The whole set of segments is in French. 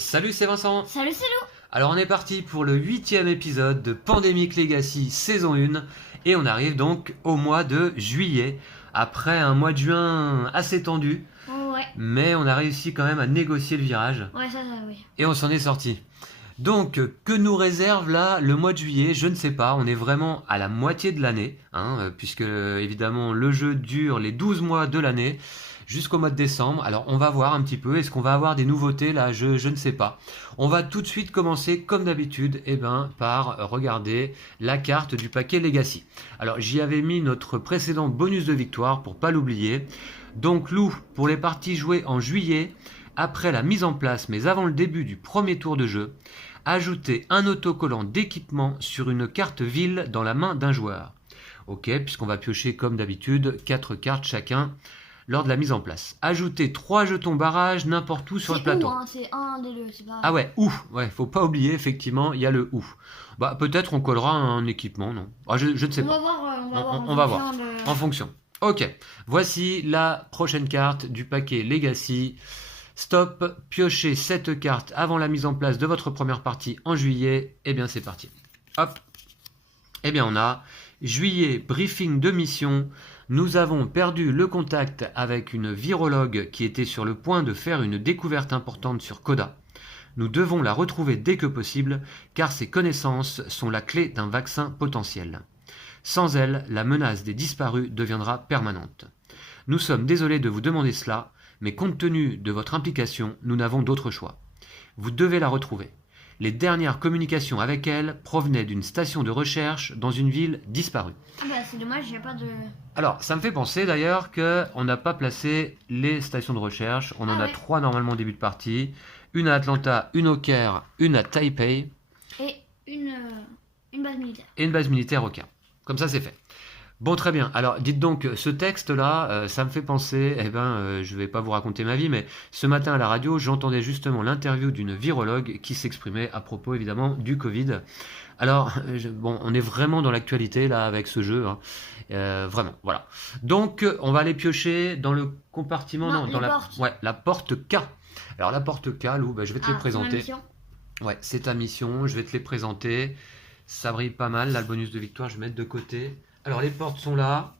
Salut, c'est Vincent. Salut, c'est Lou. Alors on est parti pour le 8e épisode de Pandemic Legacy saison 1 et on arrive donc au mois de juillet après un mois de juin assez tendu, Ouais, mais on a réussi quand même à négocier le virage ouais, ça, oui. et on s'en est sorti. Donc que nous réserve là le mois de juillet, je ne sais pas, on est vraiment à la moitié de l'année, puisque évidemment le jeu dure les 12 mois de l'année jusqu'au mois de décembre. Alors on va voir un petit peu, est-ce qu'on va avoir des nouveautés là, je ne sais pas. On va tout de suite commencer comme d'habitude par regarder la carte du paquet Legacy. Alors j'y avais mis notre précédent bonus de victoire pour pas l'oublier. Donc Lou, pour les parties jouées en juillet, après la mise en place mais avant le début du premier tour de jeu, ajoutez un autocollant d'équipement sur une carte ville dans la main d'un joueur. Ok, puisqu'on va piocher comme d'habitude 4 cartes chacun lors de la mise en place. Ajoutez 3 jetons barrage n'importe où sur le plateau. C'est un des deux, c'est pas... Ah ouais, faut pas oublier, effectivement, il y a le ou. Bah peut-être on collera un équipement, non. Je ne sais pas. On va voir. En fonction. Ok, voici la prochaine carte du paquet Legacy. Stop, piochez cette carte avant la mise en place de votre première partie en juillet. Et bien c'est parti. Hop. Et bien on a juillet, briefing de mission. Nous avons perdu le contact avec une virologue qui était sur le point de faire une découverte importante sur Coda. Nous devons la retrouver dès que possible car ses connaissances sont la clé d'un vaccin potentiel. Sans elle, la menace des disparus deviendra permanente. Nous sommes désolés de vous demander cela, mais compte tenu de votre implication, nous n'avons d'autre choix. Vous devez la retrouver. Les dernières communications avec elle provenaient d'une station de recherche dans une ville disparue. Ah bah c'est dommage, il n'y a pas de... Alors, ça me fait penser d'ailleurs qu'on n'a pas placé les stations de recherche. On en a 3 normalement au début de partie. Une à Atlanta, une au Caire, une à Taipei. Et une base militaire. Et une base militaire au Caire. Comme ça, c'est fait. Bon, très bien. Alors, dites donc, ce texte-là, ça me fait penser, je vais pas vous raconter ma vie, mais ce matin à la radio, j'entendais justement l'interview d'une virologue qui s'exprimait à propos, évidemment, du Covid. Alors, on est vraiment dans l'actualité, là, avec ce jeu. Vraiment, voilà. Donc, on va aller piocher dans le compartiment, dans la porte K. Alors, la porte K, Lou, je vais te les présenter. Ouais, c'est ta mission, je vais te les présenter. Ça brille pas mal, là, le bonus de victoire, je vais mettre de côté. Alors les portes sont là,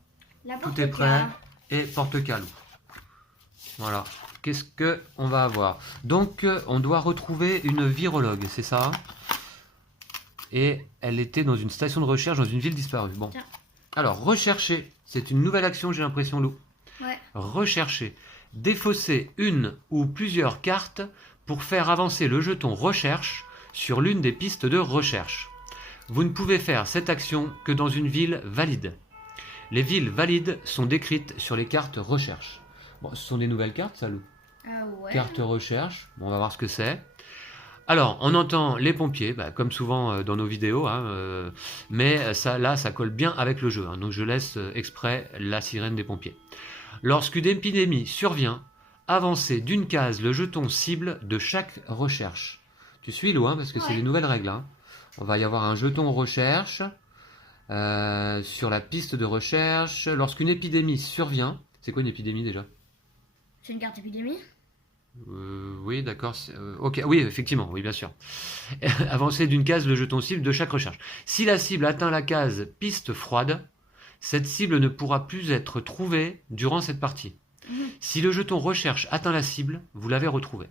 tout est prêt, et porte calme. Voilà, qu'est-ce que on va avoir? Donc on doit retrouver une virologue, c'est ça? Et elle était dans une station de recherche dans une ville disparue. Bon, alors rechercher, c'est une nouvelle action, j'ai l'impression, Lou. Ouais. Rechercher, défausser une ou plusieurs cartes pour faire avancer le jeton recherche sur l'une des pistes de recherche. Vous ne pouvez faire cette action que dans une ville valide. Les villes valides sont décrites sur les cartes recherche. Bon, ce sont des nouvelles cartes, ça, Lou. Ouais. Carte recherche, bon, on va voir ce que c'est. Alors, on entend les pompiers, comme souvent dans nos vidéos, mais ça colle bien avec le jeu. Donc je laisse exprès la sirène des pompiers. Lorsqu'une épidémie survient, avancez d'une case le jeton cible de chaque recherche. Tu suis, Lou, parce que c'est les nouvelles règles. On va y avoir un jeton recherche sur la piste de recherche. Lorsqu'une épidémie survient... C'est quoi une épidémie déjà? C'est une carte épidémie? Oui, d'accord. Ok, oui, effectivement, oui, bien sûr. Avancer d'une case le jeton cible de chaque recherche. Si la cible atteint la case piste froide, cette cible ne pourra plus être trouvée durant cette partie. Si le jeton recherche atteint la cible, vous l'avez retrouvé.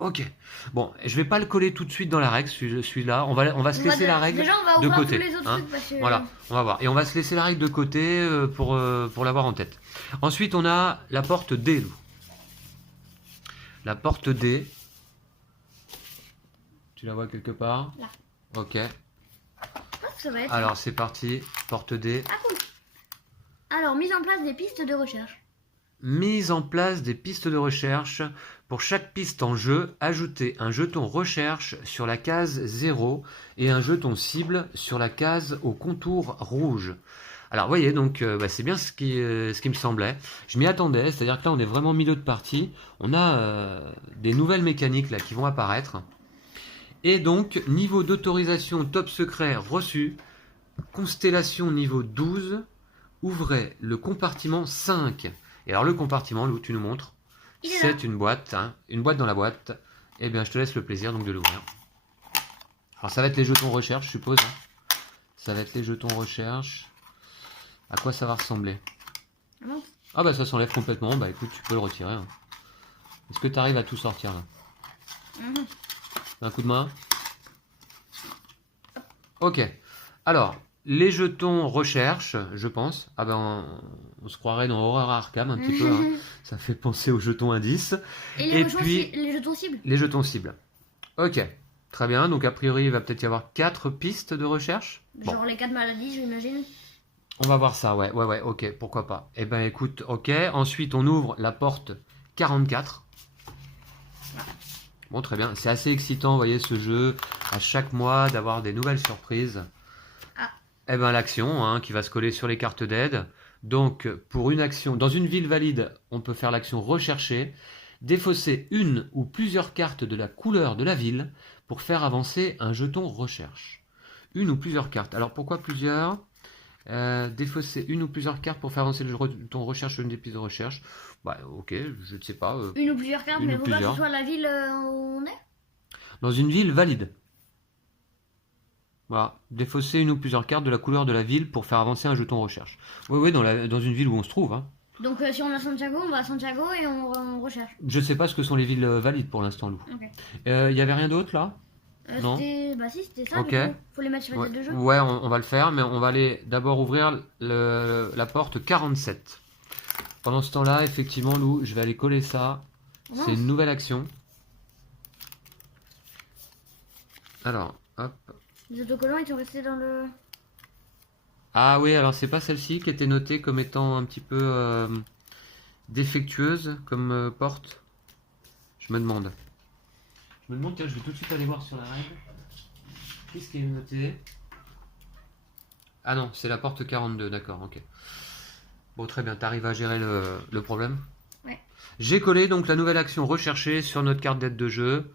Ok. Bon, je vais pas le coller tout de suite dans la règle, celui-là. On va se laisser la règle de côté. Les autres trucs parce que... Voilà, on va voir. Et on va se laisser la règle de côté pour l'avoir en tête. Ensuite, on a la porte D, Lou. La porte D. Tu la vois quelque part? Là. Ok. Ça va être... Alors, c'est parti. Porte D. Ah, cool. Alors, mise en place des pistes de recherche. Mise en place des pistes de recherche. Pour chaque piste en jeu, ajoutez un jeton recherche sur la case 0 et un jeton cible sur la case au contour rouge. Alors, vous voyez, donc, c'est bien ce qui me semblait. Je m'y attendais, c'est-à-dire que là, on est vraiment au milieu de partie. On a des nouvelles mécaniques là qui vont apparaître. Et donc, niveau d'autorisation top secret reçu, constellation niveau 12, ouvrez le compartiment 5. Et alors, le compartiment, Lou, tu nous montres. C'est une boîte dans la boîte. Eh bien, je te laisse le plaisir donc de l'ouvrir. Alors, ça va être les jetons recherche, je suppose. Hein. Ça va être les jetons recherche. À quoi ça va ressembler? Ah bah ça s'enlève complètement. Bah écoute, tu peux le retirer. Hein. Est-ce que tu arrives à tout sortir là? Un coup de main. Ok. Alors, les jetons recherche, je pense. Ah ben, on se croirait dans Horror Arkham un petit peu. Hein. Ça fait penser aux jetons indices. Et puis, les jetons cibles. Les jetons cibles. Ok. Très bien. Donc, a priori, il va peut-être y avoir 4 pistes de recherche. Genre les 4 maladies, j'imagine. On va voir ça, ouais, ok, pourquoi pas. Eh ben, écoute, ok. Ensuite, on ouvre la porte 44. Bon, très bien. C'est assez excitant, vous voyez, ce jeu, à chaque mois, d'avoir des nouvelles surprises. Eh ben, l'action, hein, qui va se coller sur les cartes d'aide. Donc, pour une action, dans une ville valide, on peut faire l'action rechercher, défausser une ou plusieurs cartes de la couleur de la ville pour faire avancer un jeton recherche. Une ou plusieurs cartes. Alors, pourquoi plusieurs? Défausser une ou plusieurs cartes pour faire avancer le jeton recherche sur une des pistes de recherche. Bah, ok, je ne sais pas. Une ou plusieurs cartes, mais faut pas que ce soit la ville où on est? Dans une ville valide. Voilà, défausser une ou plusieurs cartes de la couleur de la ville pour faire avancer un jeton recherche. Oui, dans une ville où on se trouve. Hein. Donc si on est à Santiago, on va à Santiago et on recherche. Je ne sais pas ce que sont les villes valides pour l'instant, Lou. Il y avait rien d'autre là? Non. Bah si, c'était ça. Ok. Faut les mettre sur les têtes de jeu. Ouais, on va le faire, mais on va aller d'abord ouvrir la porte 47. Pendant ce temps-là, effectivement, Lou, je vais aller coller ça. C'est une nouvelle action. Alors, hop. Les autocollants, ils sont restés dans le... Ah oui, alors c'est pas celle-ci qui était notée comme étant un petit peu défectueuse comme porte. Je me demande. Tiens, je vais tout de suite aller voir sur la règle. Qu'est-ce qui est noté? Ah non, c'est la porte 42, d'accord, ok. Bon, très bien, t'arrives à gérer le problème? Ouais. J'ai collé donc la nouvelle action recherchée sur notre carte d'aide de jeu,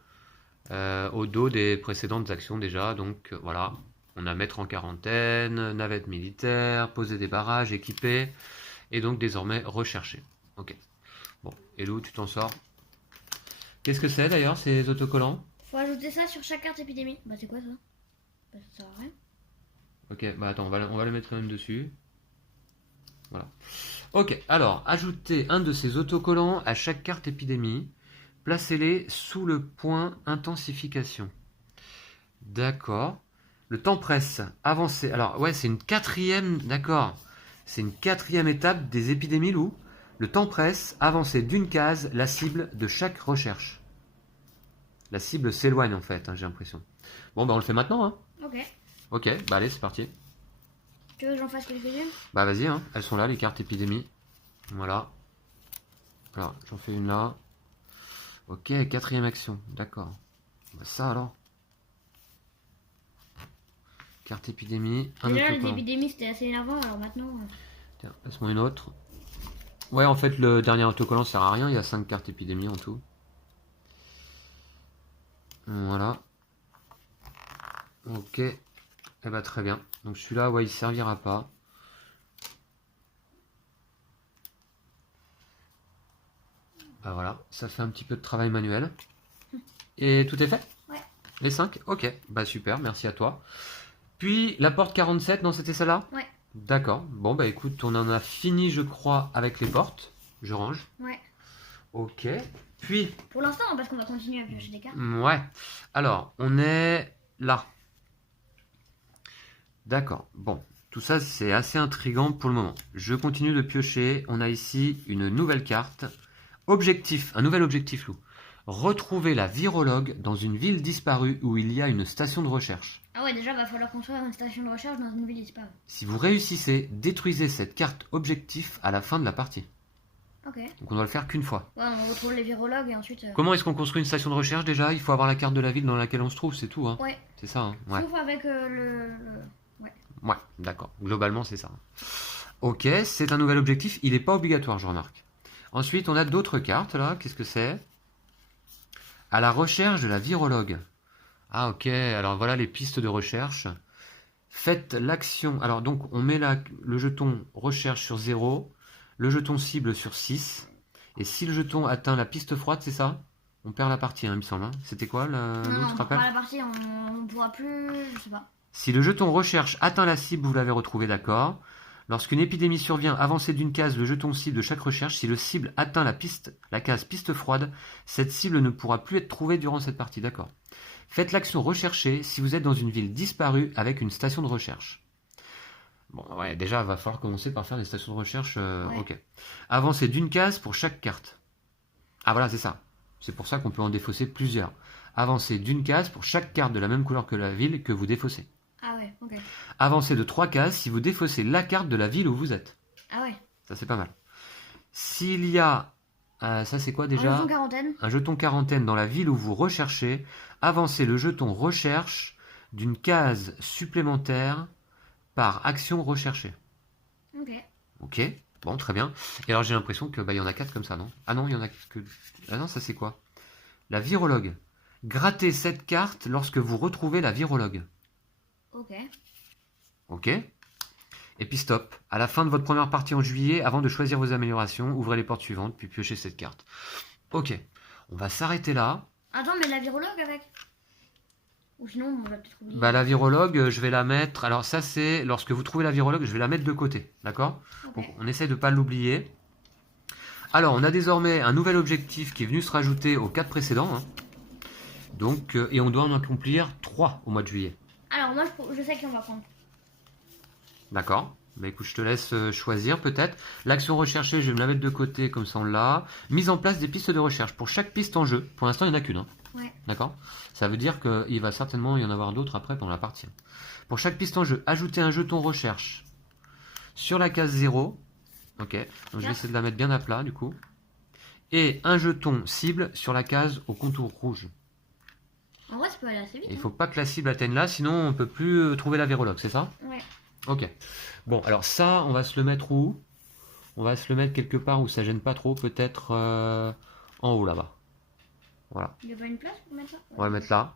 au dos des précédentes actions déjà, donc voilà. On a mettre en quarantaine, navette militaire, poser des barrages, équiper, et donc désormais rechercher. Ok. Bon, Hello, tu t'en sors. Qu'est-ce que c'est d'ailleurs ces autocollants? Faut ajouter ça sur chaque carte épidémie. Bah c'est quoi ça? Bah ça sert à rien. Ok, bah attends, on va le mettre même dessus. Voilà. Ok, alors, ajoutez un de ces autocollants à chaque carte épidémie. Placez-les sous le point intensification. D'accord. Le temps presse. Avancez. Alors, ouais, c'est une quatrième... D'accord. C'est une quatrième étape des épidémies, Lou. Le temps presse. Avancez d'une case la cible de chaque recherche. La cible s'éloigne, en fait, hein, j'ai l'impression. Bon, bah on le fait maintenant, hein. Ok. Ok, bah allez, c'est parti. Tu veux que j'en fasse quelques-unes? Bah vas-y, hein. Elles sont là, les cartes épidémie. Voilà. Alors, j'en fais une là. Ok, quatrième action, d'accord. Bah, ça alors. Carte épidémie. Déjà, les épidémies c'était assez énervant, alors maintenant. Tiens, passe-moi une autre. Ouais, en fait, le dernier autocollant sert à rien. Il y a 5 cartes épidémie en tout. Voilà. Ok. Eh bah, très bien. Donc celui-là, ouais, il servira pas. Bah voilà, ça fait un petit peu de travail manuel. Et tout est fait? Ouais. Les 5? Ok, bah super, merci à toi. Puis la porte 47, non, c'était celle-là? Ouais. D'accord. Bon, bah écoute, on en a fini, je crois, avec les portes. Je range. Ouais. Ok. Puis... Pour l'instant, parce qu'on va continuer à piocher des cartes. Ouais. Alors, on est là. D'accord. Bon, tout ça, c'est assez intriguant pour le moment. Je continue de piocher. On a ici une nouvelle carte. Objectif, un nouvel objectif, Lou. Retrouver la virologue dans une ville disparue où il y a une station de recherche. Ah ouais, déjà, va falloir construire une station de recherche dans une ville disparue. Si vous réussissez, détruisez cette carte objectif à la fin de la partie. Ok. Donc on doit le faire qu'une fois. Ouais, on retrouve les virologues et ensuite... Comment est-ce qu'on construit une station de recherche déjà? Il faut avoir la carte de la ville dans laquelle on se trouve, c'est tout. Hein. Ouais. C'est ça, hein. Ouais. Sauf avec Ouais. Ouais, d'accord. Globalement, c'est ça. Ok, c'est un nouvel objectif. Il n'est pas obligatoire, je remarque. Ensuite, on a d'autres cartes, là. Qu'est-ce que c'est? À la recherche de la virologue. Ah, ok. Alors, voilà les pistes de recherche. Faites l'action. Alors, donc, on met le jeton recherche sur 0, le jeton cible sur 6. Et si le jeton atteint la piste froide, c'est ça? On perd la partie, hein, il me semble. Hein. C'était quoi l'autre rappel? On perd la partie, on pourra plus... Je sais pas. Si le jeton recherche atteint la cible, vous l'avez retrouvé, d'accord. Lorsqu'une épidémie survient, avancez d'une case le jeton cible de chaque recherche. Si le cible atteint la case piste froide, cette cible ne pourra plus être trouvée durant cette partie, d'accord. Faites l'action recherchée si vous êtes dans une ville disparue avec une station de recherche. Bon, ouais, déjà, il va falloir commencer par faire des stations de recherche. Ouais. Ok. Avancez d'une case pour chaque carte. Ah voilà, c'est ça. C'est pour ça qu'on peut en défausser plusieurs. Avancez d'une case pour chaque carte de la même couleur que la ville que vous défaussez. Ah ouais, ok. Avancez de 3 cases si vous défaussez la carte de la ville où vous êtes. Ah ouais. Ça, c'est pas mal. S'il y a... ça, c'est quoi déjà? Un jeton quarantaine. Un jeton quarantaine dans la ville où vous recherchez. Avancez le jeton recherche d'une case supplémentaire par action recherchée. Ok. Ok, bon, très bien. Et alors, j'ai l'impression que y en a 4 comme ça, non? Ah non, il y en a que... Ah non, ça, c'est quoi? La virologue. Grattez cette carte lorsque vous retrouvez la virologue. Ok. Ok. Et puis stop. À la fin de votre première partie en juillet, avant de choisir vos améliorations, ouvrez les portes suivantes, puis piochez cette carte. Ok. On va s'arrêter là. Attends, mais la virologue avec? Ou sinon, on va peut-être oublier. La virologue, je vais la mettre... Alors ça, c'est... Lorsque vous trouvez la virologue, je vais la mettre de côté. D'accord? Okay. Donc, on essaie de ne pas l'oublier. Alors, on a désormais un nouvel objectif qui est venu se rajouter aux 4 précédents. Hein. Donc, et on doit en accomplir 3 au mois de juillet. Alors, moi, je sais qu'on va prendre. D'accord. Écoute, je te laisse choisir peut-être. L'action recherchée, je vais me la mettre de côté, comme ça on l'a. Mise en place des pistes de recherche. Pour chaque piste en jeu, pour l'instant, il n'y en a qu'une. Hein. Ouais. D'accord? Ça veut dire qu'il va certainement y en avoir d'autres après pendant la partie. Pour chaque piste en jeu, ajoutez un jeton recherche sur la case 0. Ok. Donc, je vais essayer de la mettre bien à plat, du coup. Et un jeton cible sur la case au contour rouge. En vrai, ça peut aller assez vite. Il ne faut pas que la cible atteigne là, sinon on ne peut plus trouver la virologue, c'est ça? Ouais. Ok. Bon, alors ça, on va se le mettre où? On va se le mettre quelque part où ça gêne pas trop, peut-être en haut là-bas. Voilà. Il n'y a pas une place pour mettre ça? On va le mettre là.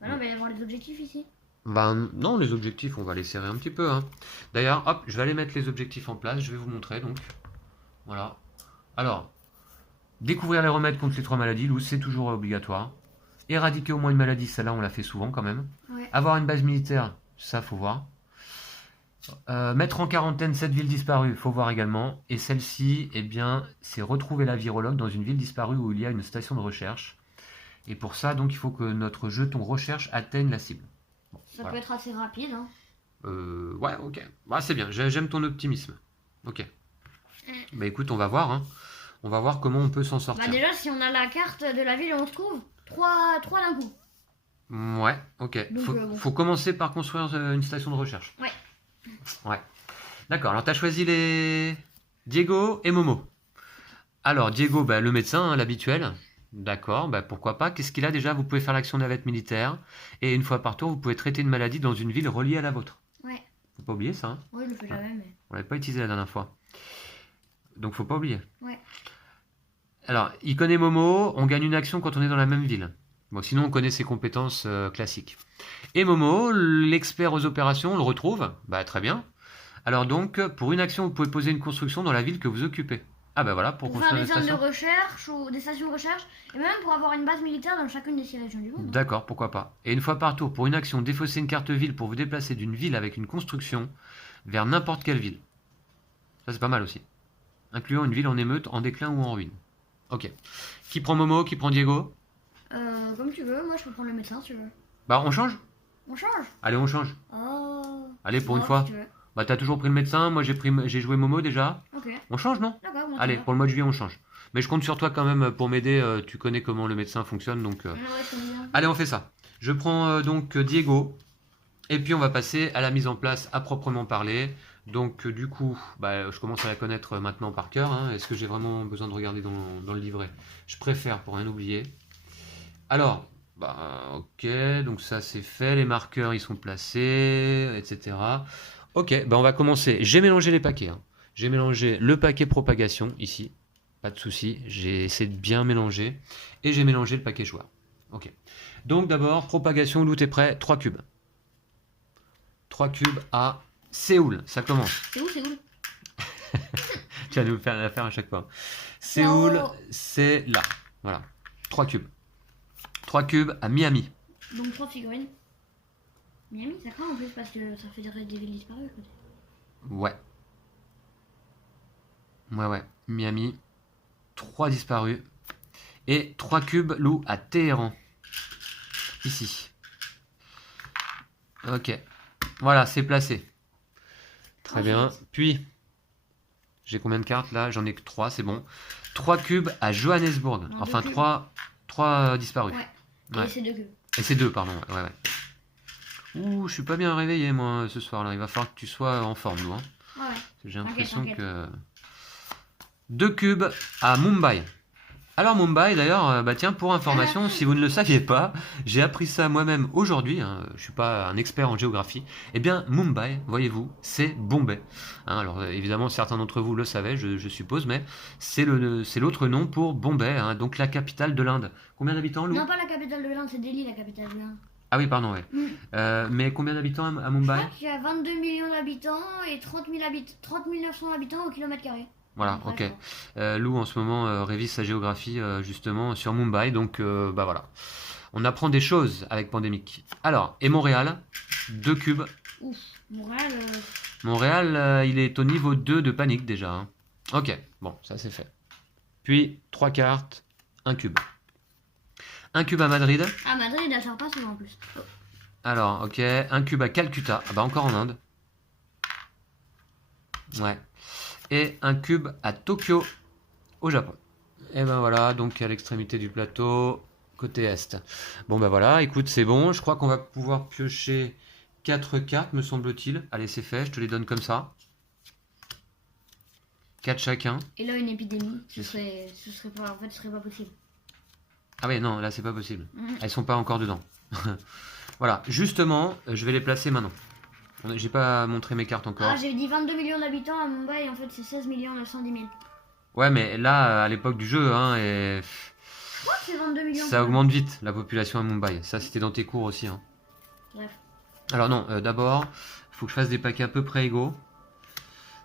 Bah non, il va y avoir les objectifs ici. Non, les objectifs, on va les serrer un petit peu. Hein. D'ailleurs, hop, je vais aller mettre les objectifs en place, je vais vous montrer donc. Voilà. Alors, découvrir les remèdes contre les 3 maladies, Lou, c'est toujours obligatoire. Éradiquer au moins une maladie, celle-là on l'a fait souvent quand même. Ouais. Avoir une base militaire, ça faut voir. Mettre en quarantaine cette ville disparue, faut voir également. Et celle-ci, eh bien, c'est retrouver la virologue dans une ville disparue où il y a une station de recherche. Et pour ça, donc, il faut que notre jeton recherche atteigne la cible. Bon, ça peut être assez rapide. Hein. Ouais, ok. Bah, c'est bien, j'aime ton optimisme. Ok. Bah écoute, on va voir. Hein. On va voir comment on peut s'en sortir. Bah déjà, si on a la carte de la ville, on se trouve 3 d'un coup. Ouais, ok. Donc, faut commencer par construire une station de recherche. Ouais. Ouais. D'accord, alors tu as choisi les Diego et Momo. Alors, Diego, le médecin, hein, l'habituel. D'accord, pourquoi pas. Qu'est-ce qu'il a déjà? Vous pouvez faire l'action navette militaire. Et une fois par tour, vous pouvez traiter une maladie dans une ville reliée à la vôtre. Ouais. Faut pas oublier ça. Hein. Oui, je le fais jamais, mais... On l'avait pas utilisé la dernière fois. Donc, faut pas oublier. Ouais. Alors, il connaît Momo. On gagne une action quand on est dans la même ville. Bon, sinon, on connaît ses compétences classiques. Et Momo, l'expert aux opérations, on le retrouve. Très bien. Alors donc, pour une action, vous pouvez poser une construction dans la ville que vous occupez. Ah voilà, pour construire faire des centres de recherche ou des stations de recherche, et même pour avoir une base militaire dans chacune des 6 régions du monde. D'accord, pourquoi pas. Et une fois par tour, pour une action, défausser une carte ville pour vous déplacer d'une ville avec une construction vers n'importe quelle ville. Ça, c'est pas mal aussi. Incluant une ville en émeute, en déclin ou en ruine. Ok. Qui prend Momo, qui prend Diego? Comme tu veux, moi je peux prendre le médecin si tu veux. On change? On change? Allez, on change. Oh. Allez, pour une fois. Si tu veux. T'as toujours pris le médecin, moi j'ai joué Momo déjà. Ok. On change, non? D'accord. Allez, pour le mois de juillet, on change. Mais je compte sur toi quand même pour m'aider, tu connais comment le médecin fonctionne, donc... Ouais, c'est bien. Allez, on fait ça. Je prends donc Diego, et puis on va passer à la mise en place à proprement parler. Donc du coup, je commence à la connaître maintenant par cœur. Hein. Est-ce que j'ai vraiment besoin de regarder dans le livret? Je préfère pour rien oublier. Alors, ok, donc ça c'est fait, les marqueurs ils sont placés, etc. Ok, on va commencer. J'ai mélangé les paquets. Hein. J'ai mélangé le paquet propagation ici, pas de souci. J'ai essayé de bien mélanger et j'ai mélangé le paquet joueur. Ok. Donc d'abord propagation. Lou, t'es prêt? 3 cubes. 3 cubes à Séoul. Ça commence. C'est où Séoul? Tu vas nous faire la faire à chaque fois. Séoul, c'est là. Voilà. 3 cubes. 3 cubes à Miami. Donc 3 figurines. Miami, ça craint en plus parce que ça fait des villes disparues. Ouais. Ouais. Miami. 3 disparus. Et 3 cubes, Lou, à Téhéran. Ici. Ok. Voilà, c'est placé. Très bien. Puis, j'ai combien de cartes là? J'en ai que 3, c'est bon. 3 cubes à Johannesburg. Non, enfin, 3 disparus. Ouais. Et c'est 2 cubes. Et c'est 2, pardon. Ouais. Ouh, je suis pas bien réveillé moi ce soir-là. Il va falloir que tu sois en forme, nous. Hein. Ouais. J'ai l'impression que... 2 cubes à Mumbai. Alors Mumbai, d'ailleurs, bah tiens, pour information, si vous ne le saviez pas, j'ai appris ça moi-même aujourd'hui, hein, je suis pas un expert en géographie, eh bien Mumbai, voyez-vous, c'est Bombay. Hein, alors évidemment, certains d'entre vous le savaient, je suppose, mais c'est l'autre nom pour Bombay, hein, donc la capitale de l'Inde. Combien d'habitants, Lou? Non, pas la capitale de l'Inde, c'est Delhi, la capitale de l'Inde. Ah oui, pardon, ouais. Mais combien d'habitants à Mumbai? Je crois qu'il y a 22 millions d'habitants et 30 900 habitants au kilomètre carré. Voilà, ok. Lou en ce moment révise sa géographie justement sur Mumbai, donc bah voilà. On apprend des choses avec Pandémique. Alors, et Montréal, 2 cubes. Ouf, Montréal... Montréal, il est au niveau 2 de panique déjà. Hein. Ok, bon, ça c'est fait. Puis, 3 cartes, 1 cube. 1 cube à Madrid. Ah, Madrid, elle sort pas souvent en plus. Alors, ok, 1 cube à Calcutta. Ah bah encore en Inde. Ouais. Et 1 cube à Tokyo, au Japon. Et ben voilà, donc à l'extrémité du plateau, côté est. Bon ben voilà, écoute, c'est bon. Je crois qu'on va pouvoir piocher 4 cartes, me semble-t-il. Allez, c'est fait, je te les donne comme ça. 4 chacun. Et là, une épidémie, ce serait pas, en fait, ce serait pas possible. Ah ouais, non, là c'est pas possible. Elles sont pas encore dedans. Voilà, justement, je vais les placer maintenant. J'ai pas montré mes cartes encore. Ah, j'ai dit 22 millions d'habitants à Mumbai et en fait c'est 16 910 000. Ouais, mais là, à l'époque du jeu, hein, et... Je crois que c'est 22 millions. Ça augmente vite, la population à Mumbai. Ça, c'était dans tes cours aussi. Hein. Bref. Alors non, d'abord, il faut que je fasse des paquets à peu près égaux.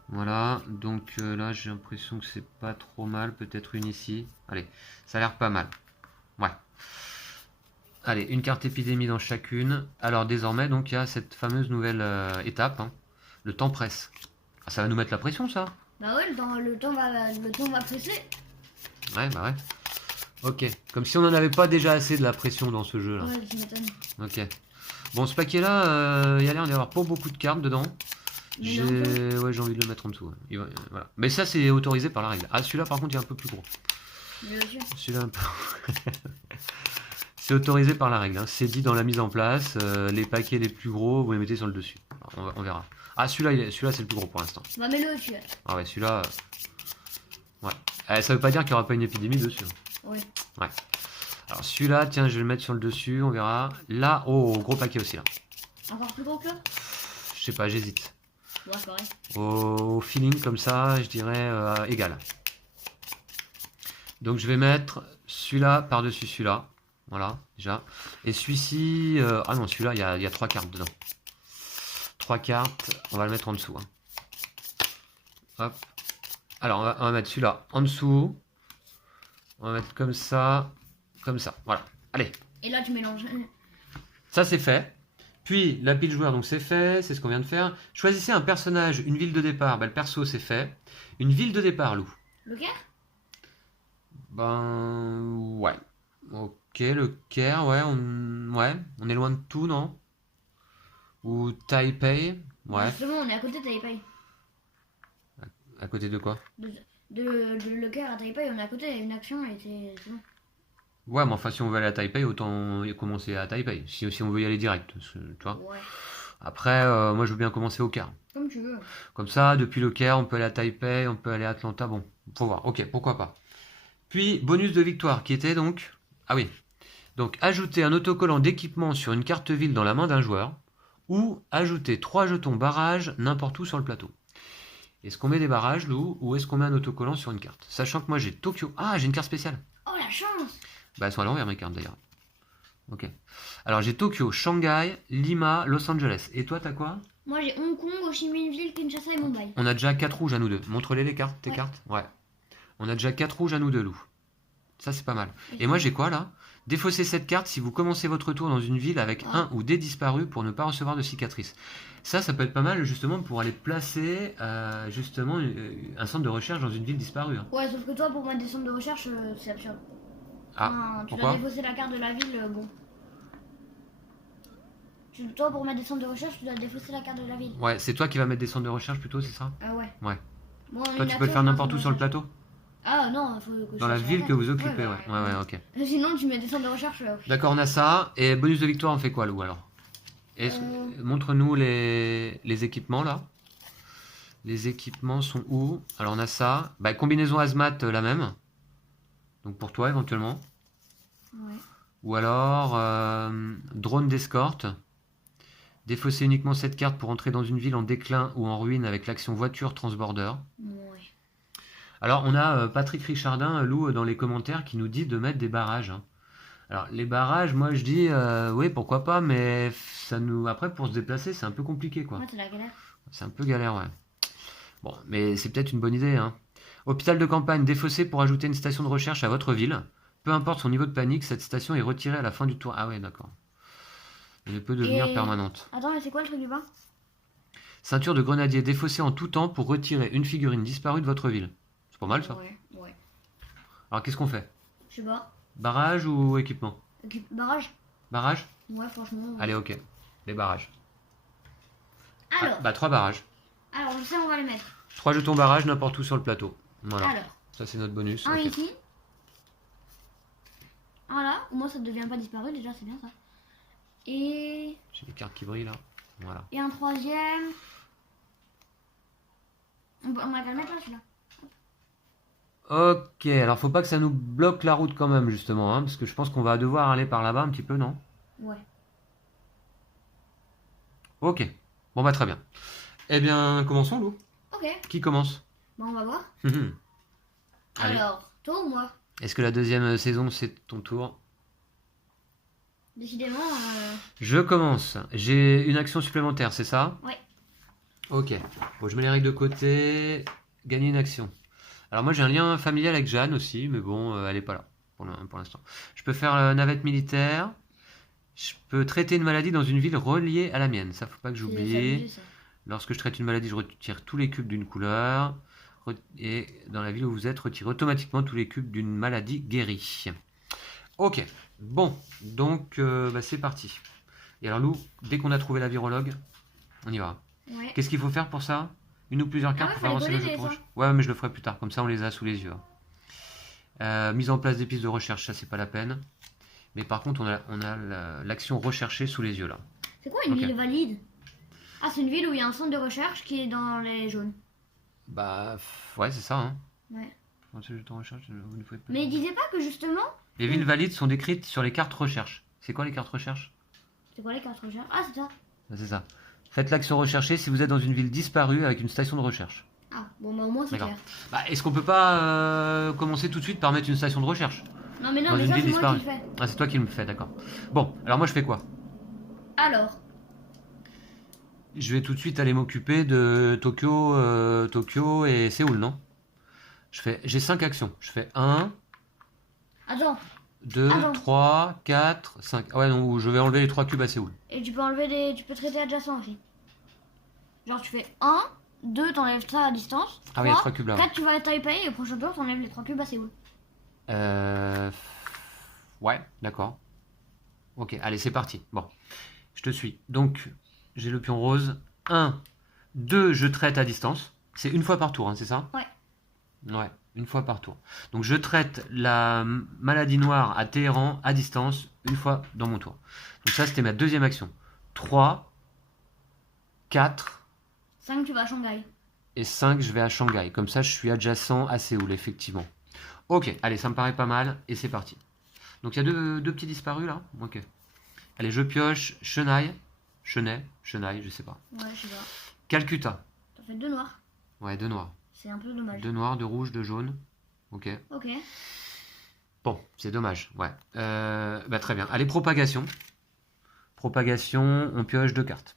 Voilà, donc là, j'ai l'impression que c'est pas trop mal. Peut-être une ici. Allez, ça a l'air pas mal. Ouais. Allez, une carte épidémie dans chacune. Alors désormais, donc il y a cette fameuse nouvelle étape. Hein. Le temps presse. Ah, ça va nous mettre la pression, ça? Bah ouais, le temps va presser. Ouais, bah ouais. Ok. Comme si on n'en avait pas déjà assez de la pression dans ce jeu-là. Ouais, je m'étonne. Ok. Bon, ce paquet-là, il y a l'air d'y avoir pas beaucoup de cartes dedans. J'ai envie de le mettre en dessous. Ouais. Voilà. Mais ça, c'est autorisé par la règle. Ah, celui-là, par contre, il est un peu plus gros. Celui-là, un peu... C'est autorisé par la règle. Hein. C'est dit dans la mise en place. Les paquets les plus gros, vous les mettez sur le dessus. Alors, on verra. Ah, celui-là, c'est le plus gros pour l'instant. Bah, mets-le dessus. Ah ouais, celui-là... Ouais. Ça veut pas dire qu'il n'y aura pas une épidémie dessus. Ouais. Alors celui-là, tiens, je vais le mettre sur le dessus, on verra. Là, oh, gros paquet aussi là. Encore plus gros que là? Je sais pas, j'hésite. Ouais, pareil. Au feeling comme ça, je dirais égal. Donc je vais mettre celui-là par-dessus celui-là. Voilà, déjà. Et celui-ci... ah non, celui-là, il y a 3 cartes dedans. 3 cartes, on va le mettre en dessous. Hein. Hop. Alors, on va mettre celui-là en dessous. On va mettre comme ça. Voilà. Allez. Et là, tu mélanges. Ça, c'est fait. Puis, la pile joueur, donc c'est fait. C'est ce qu'on vient de faire. Choisissez un personnage, une ville de départ. Ben, le perso, c'est fait. Une ville de départ, Lou. Le Caire? Ben, ouais. Ok, le Caire, ouais. On est loin de tout, non? Ou Taipei? Ouais. Justement, on est à côté de Taipei. À côté de quoi? De le Caire à Taipei, on est à côté, il y a une action et c'est bon. Ouais, mais enfin, si on veut aller à Taipei, autant commencer à Taipei. Si on veut y aller direct, tu vois. Ouais. Après, moi, je veux bien commencer au Caire. Comme tu veux. Comme ça, depuis le Caire, on peut aller à Taipei, on peut aller à Atlanta. Bon, faut voir. Ok, pourquoi pas. Puis, bonus de victoire, qui était donc... Ah oui. Donc, ajouter un autocollant d'équipement sur une carte ville dans la main d'un joueur, ou ajouter 3 jetons barrage n'importe où sur le plateau. Est-ce qu'on met des barrages, Lou, ou est-ce qu'on met un autocollant sur une carte? Sachant que moi, j'ai Tokyo. Ah, j'ai une carte spéciale. Oh, la chance! Bah, elles sont à l'envers, mes cartes, d'ailleurs. Ok. Alors, j'ai Tokyo, Shanghai, Lima, Los Angeles. Et toi, t'as quoi? Moi, j'ai Hong Kong, Ho Chi Minh Ville, Kinshasa et Mumbai. On a déjà 4 rouges à nous deux. Montre-les les cartes, tes cartes. Ouais. On a déjà 4 rouges à nous deux, Lou. Ça, c'est pas mal. Et moi, j'ai quoi, là? Défaussez cette carte si vous commencez votre tour dans une ville avec un ou des disparus pour ne pas recevoir de cicatrices. Ça peut être pas mal, justement, pour aller placer, justement, un centre de recherche dans une ville disparue. Hein. Ouais, sauf que toi, pour mettre des centres de recherche, c'est absurde. Ah, tu dois défausser la carte de la ville, bon. Toi, pour mettre des centres de recherche, tu dois défausser la carte de la ville. Ouais, c'est toi qui vas mettre des centres de recherche plutôt, c'est ça? Ouais. Ouais. Bon, toi, tu peux le faire n'importe où sur le plateau? Ah non, il faut que dans la ville que vous occupez, ouais, ok. Sinon, tu mets des centres de recherche. D'accord, on a ça. Et bonus de victoire, on fait quoi, Lou, alors? Montre-nous les équipements, là. Les équipements sont où? Alors, on a ça. Bah, combinaison hazmat, la même. Donc, pour toi, éventuellement. Ouais. Ou alors, drone d'escorte. Défausser uniquement cette carte pour entrer dans une ville en déclin ou en ruine avec l'action voiture transborder. Ouais. Alors, on a Patrick Richardin, Lou, dans les commentaires, qui nous dit de mettre des barrages. Hein. Alors, les barrages, moi, je dis, oui, pourquoi pas, mais ça nous... après, pour se déplacer, c'est un peu compliqué, quoi. Ouais, c'est la galère. C'est un peu galère, ouais. Bon, mais c'est peut-être une bonne idée, hein. Hôpital de campagne, défaussé pour ajouter une station de recherche à votre ville. Peu importe son niveau de panique, cette station est retirée à la fin du tour. Ah ouais, d'accord. Elle peut devenir permanente. Attends, mais c'est quoi le truc du bas? Ceinture de grenadier, défaussée en tout temps pour retirer une figurine disparue de votre ville. C'est pas mal, ça. Ouais. Alors, qu'est-ce qu'on fait? Je sais pas. Barrage ou équipement? Barrage? Barrage? Ouais, franchement. Ouais. Allez, ok. Les barrages. Alors. 3 barrages. Alors, je sais, on va les mettre. 3 jetons barrage n'importe où sur le plateau. Voilà. Alors. Ça, c'est notre bonus. Un ici. Voilà. Au moins, ça ne devient pas disparu. Déjà, c'est bien ça. Et. J'ai des cartes qui brillent là. Voilà. Et un troisième. On a qu'à le mettre là, celui-là. Ok, alors faut pas que ça nous bloque la route quand même, justement, hein, parce que je pense qu'on va devoir aller par là-bas un petit peu, non? Ouais. Ok, bon bah très bien. Eh bien, commençons, Lou. Ok. Qui commence? Bon, on va voir. Allez. Alors, toi ou moi? Est-ce que la deuxième saison, c'est ton tour? Décidément. Je commence. J'ai une action supplémentaire, c'est ça? Ouais. Ok, bon, je mets les règles de côté. Gagner une action. Alors moi j'ai un lien familial avec Jeanne aussi, mais bon, elle n'est pas là pour l'instant. Je peux faire navette militaire. Je peux traiter une maladie dans une ville reliée à la mienne. Ça, faut pas que j'oublie. Lorsque je traite une maladie, je retire tous les cubes d'une couleur. Et dans la ville où vous êtes, retirez automatiquement tous les cubes d'une maladie guérie. Ok, bon, donc c'est parti. Et alors Lou, dès qu'on a trouvé la virologue, on y va. Ouais. Qu'est-ce qu'il faut faire pour ça? Une ou plusieurs cartes pour avancer le jeu proche. Ouais, mais je le ferai plus tard, comme ça on les a sous les yeux. Mise en place des pistes de recherche, ça c'est pas la peine. Mais par contre, on a l'action recherchée sous les yeux là. C'est quoi une ville valide? Ah, c'est une ville où il y a un centre de recherche qui est dans les jaunes. Bah, ouais, c'est ça. Hein. Ouais. Recherche, mais il disait pas que justement. Les villes valides sont décrites sur les cartes recherche. C'est quoi les cartes recherche? C'est quoi les cartes recherche? Ah, c'est ça. C'est ça. Faites l'action recherchée si vous êtes dans une ville disparue avec une station de recherche. Ah, bon, bah au moins c'est clair. Bah, est-ce qu'on peut pas commencer tout de suite par mettre une station de recherche? Non, mais non, mais ça, c'est moi qui le fais. Ah, c'est toi qui le fais, d'accord. Bon, alors moi je fais quoi? Alors. Je vais tout de suite aller m'occuper de Tokyo et Séoul, non? J'ai 5 actions. Je fais 1. Attends. 2, 3, 4, 5. Ah ouais, non, je vais enlever les 3 cubes à Séoul. Et tu peux enlever tu peux traiter adjacent aussi. Genre tu fais 1, 2, t'enlèves ça à distance. 3, ah oui, il y a 3 cubes là. 4, tu vas à Taipei et au prochain tour, t'enlèves les 3 cubes à Séoul. Ouais, d'accord. Ok, allez, c'est parti. Bon, je te suis. Donc, j'ai le pion rose. 1, 2, je traite à distance. C'est une fois par tour, hein, c'est ça? Ouais. Ouais, une fois par tour. Donc, je traite la maladie noire à Téhéran à distance une fois dans mon tour. Donc, ça, c'était ma deuxième action. 3, 4. 5, tu vas à Shanghai. Et 5, je vais à Shanghai. Comme ça, je suis adjacent à Séoul, effectivement. Ok, allez, ça me paraît pas mal. Et c'est parti. Donc, il y a deux petits disparus, là. Ok. Allez, je pioche Chennai, je sais pas. Ouais, je sais pas. Calcutta. T'as fait 2 noirs. Ouais, 2 noirs. C'est un peu dommage. 2 noirs, 2 rouges, 2 jaunes. Ok. Ok. Bon, c'est dommage, ouais. Bah, très bien. Allez, propagation. Propagation, on pioche 2 cartes.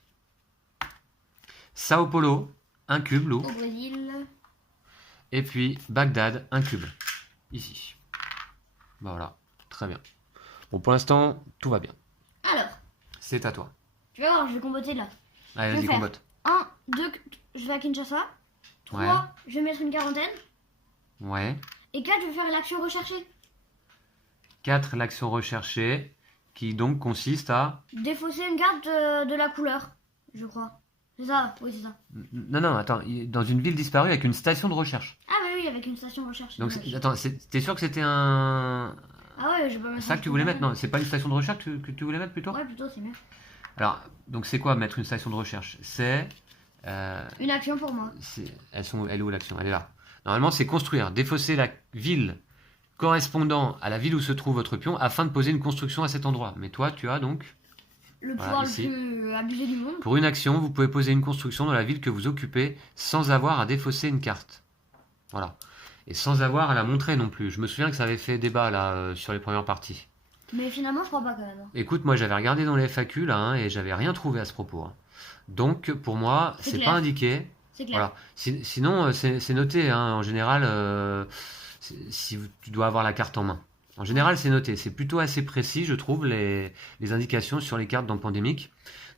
Sao Paulo, un cube, Lou. Au Brésil. Et puis Bagdad, un cube. Ici. Bah voilà, très bien. Bon, pour l'instant, tout va bien. Alors. C'est à toi. Tu vas voir, je vais comboter là. Allez, vas-y, combote. 1, 2, je vais à Kinshasa. 3, ouais. je vais mettre une quarantaine. Ouais. Et 4, je vais faire l'action recherchée. 4, l'action recherchée, qui donc consiste à... Défausser une carte de la couleur, je crois. C'est ça, oui, c'est ça. Non, attends, dans une ville disparue avec une station de recherche. Ah bah oui, avec une station de recherche. Donc, attends, t'es sûr que c'était un... Ah ouais, je vais pas mettre ça que tu voulais mettre? Non, c'est pas une station de recherche que tu voulais mettre plutôt? Ouais, plutôt, c'est mieux. Alors, donc c'est quoi mettre une station de recherche? C'est... une action pour moi. Elle est où l'action? Elle est là. Normalement, c'est construire, défausser la ville correspondant à la ville où se trouve votre pion afin de poser une construction à cet endroit. Mais toi, tu as donc... le pouvoir le plus abusé du monde. Pour une action, vous pouvez poser une construction dans la ville que vous occupez sans avoir à défausser une carte. Voilà. Et sans avoir à la montrer non plus. Je me souviens que ça avait fait débat là sur les premières parties. Mais finalement, je crois pas quand même. Écoute, moi j'avais regardé dans les FAQ là et j'avais rien trouvé à ce propos. Donc pour moi, c'est pas indiqué. C'est clair. Voilà. Sinon, c'est noté. En général, si tu dois avoir la carte en main. En général, c'est noté. C'est plutôt assez précis, je trouve, les indications sur les cartes dans Pandémique.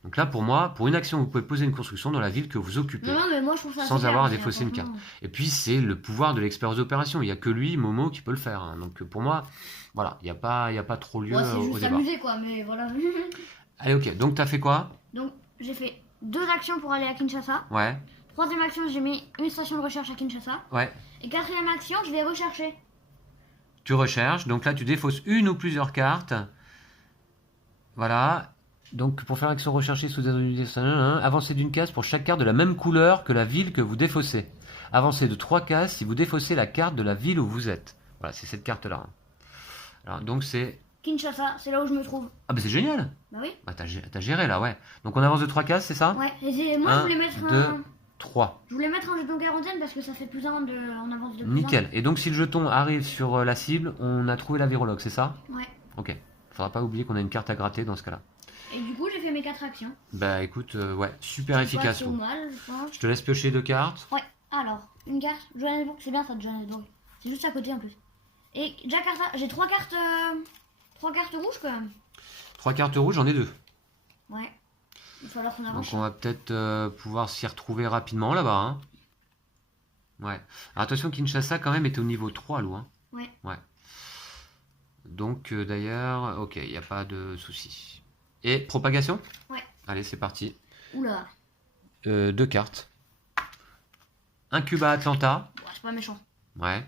Donc là, pour moi, pour une action, vous pouvez poser une construction dans la ville que vous occupez. Non, mais moi, je trouve ça sans avoir à défausser une carte. Et puis, c'est le pouvoir de l'expert aux opérations. Il n'y a que lui, Momo, qui peut le faire. Donc pour moi, voilà, il n'y a pas trop lieu au débat. C'est juste amusé, quoi, mais voilà. Allez, ok. Donc, tu as fait quoi? Donc, j'ai fait 2 actions pour aller à Kinshasa. Ouais. 3e action, j'ai mis une station de recherche à Kinshasa. Ouais. Et 4e action, je vais rechercher. Tu recherches, donc là tu défausses une ou plusieurs cartes. Voilà. Donc pour faire l'action recherchée sous avancez d'une case pour chaque carte de la même couleur que la ville que vous défaussez. Avancez de 3 cases si vous défaussez la carte de la ville où vous êtes. Voilà, c'est cette carte-là. Alors, donc c'est... Kinshasa, c'est là où je me trouve. Ah bah c'est génial. Bah oui. Bah t'as géré là, ouais. Donc on avance de 3 cases, c'est ça? Ouais, et moi je voulais mettre 2, 3. Je voulais metre un jeton quarantaine parce que ça fait plus 1 en avance de plus. Nickel. Et donc si le jeton arrive sur la cible, on a trouvé la virologue, c'est ça? Ouais. Ok. Faudra pas oublier qu'on a une carte à gratter dans ce cas-là. Et du coup, j'ai fait mes 4 actions. Bah écoute, ouais, super efficace. Mal, je pense. Je te laisse piocher 2 cartes. Ouais, alors, une carte, Johannesburg, c'est bien ça de Johannesburg. C'est juste à côté en plus. Et Jakarta, j'ai 3 cartes rouges quand même. 3 cartes rouges, j'en ai 2. Ouais. Il va falloir qu'on avance. Donc on va peut-être pouvoir s'y retrouver rapidement là-bas. Hein. Ouais. Alors attention, Kinshasa quand même était au niveau 3, Lou. Hein. Ouais. Ouais. Donc d'ailleurs, ok, il n'y a pas de souci. Et propagation? Ouais. Allez, c'est parti. Oula. 2 cartes. Un cube à Atlanta. Ouais, c'est pas méchant. Ouais.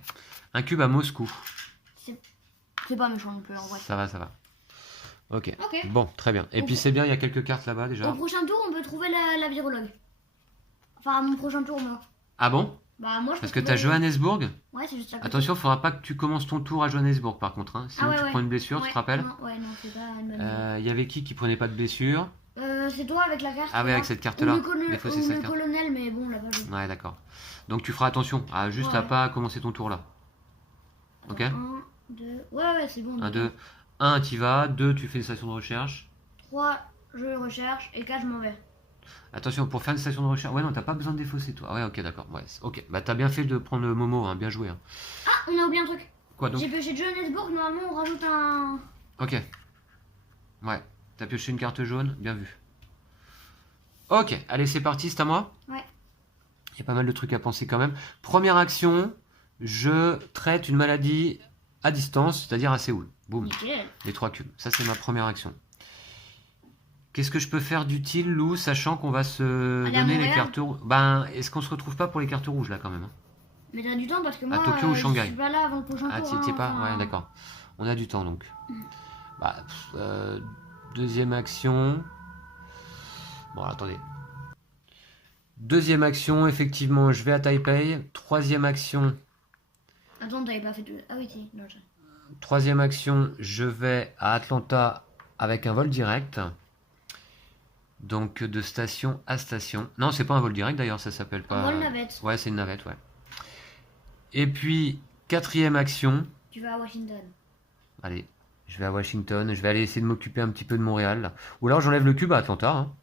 Un cube à Moscou. C'est pas méchant non plus en vrai. Ça va, ça va. Ok. Ok. Bon, très bien. Et puis c'est bien, il y a quelques cartes là-bas déjà. Au prochain tour, on peut trouver la virologue. Enfin, à mon prochain tour, moi. Ah bon? Bah, moi, je Parce que t'as Johannesburg. Ouais, c'est juste à côté. Attention, faudra pas que tu commences ton tour à Johannesburg par contre. Hein. Sinon, tu prends une blessure, ouais, tu te rappelles? Ouais, non, c'est pas une bonne Il y avait qui prenait pas de blessure? c'est toi avec la carte. Ah ouais, avec cette carte-là. Le colonel, mais bon, là-bas. Ouais, d'accord. Donc tu feras attention à juste à pas commencer ton tour là. Ok? 1, 2. Ouais, c'est bon. 1, 2. 1, t'y vas. 2, tu fais une station de recherche. 3, je recherche. Et 4, je m'en vais. Attention, pour faire une station de recherche. Ouais, non, t'as pas besoin de défausser toi. Ouais, ok, d'accord. Ouais, ok. Bah, t'as bien fait de prendre le Momo, hein. Bien joué. Hein. Ah, on a oublié un truc. Quoi donc? J'ai pioché Johannesburg. Normalement, on rajoute un. Ok. Ouais. T'as pioché une carte jaune. Bien vu. Ok, allez, c'est parti, c'est à moi? Ouais. Il y a pas mal de trucs à penser quand même. Première action, je traite une maladie à distance, c'est-à-dire à Séoul. Boum. Nickel. Les 3 cubes. Ça, c'est ma première action. Qu'est-ce que je peux faire d'utile, Lou, sachant qu'on va se donner les cartes rouges? Ben, est-ce qu'on se retrouve pas pour les cartes rouges, là, quand même? Mais t'as du temps, parce que moi, Tokyo ou Shanghai? je suis pas là avant le prochain tour. Ah, t'y es pas? Ouais, d'accord. On a du temps, donc. Bah, deuxième action... Bon, attendez. Deuxième action, effectivement, je vais à Taipei. Troisième action... Attends, t'avais pas fait de... Ah oui, si. Non, Troisième action, je vais à Atlanta avec un vol direct. Donc de station à station. Non, c'est pas un vol direct d'ailleurs, ça s'appelle pas... Un vol navette. Ouais, c'est une navette, ouais. Et puis, quatrième action... Tu vas à Washington. Allez, je vais à Washington. Je vais aller essayer de m'occuper un petit peu de Montréal. Là. Ou alors j'enlève le cube à Atlanta. Hein.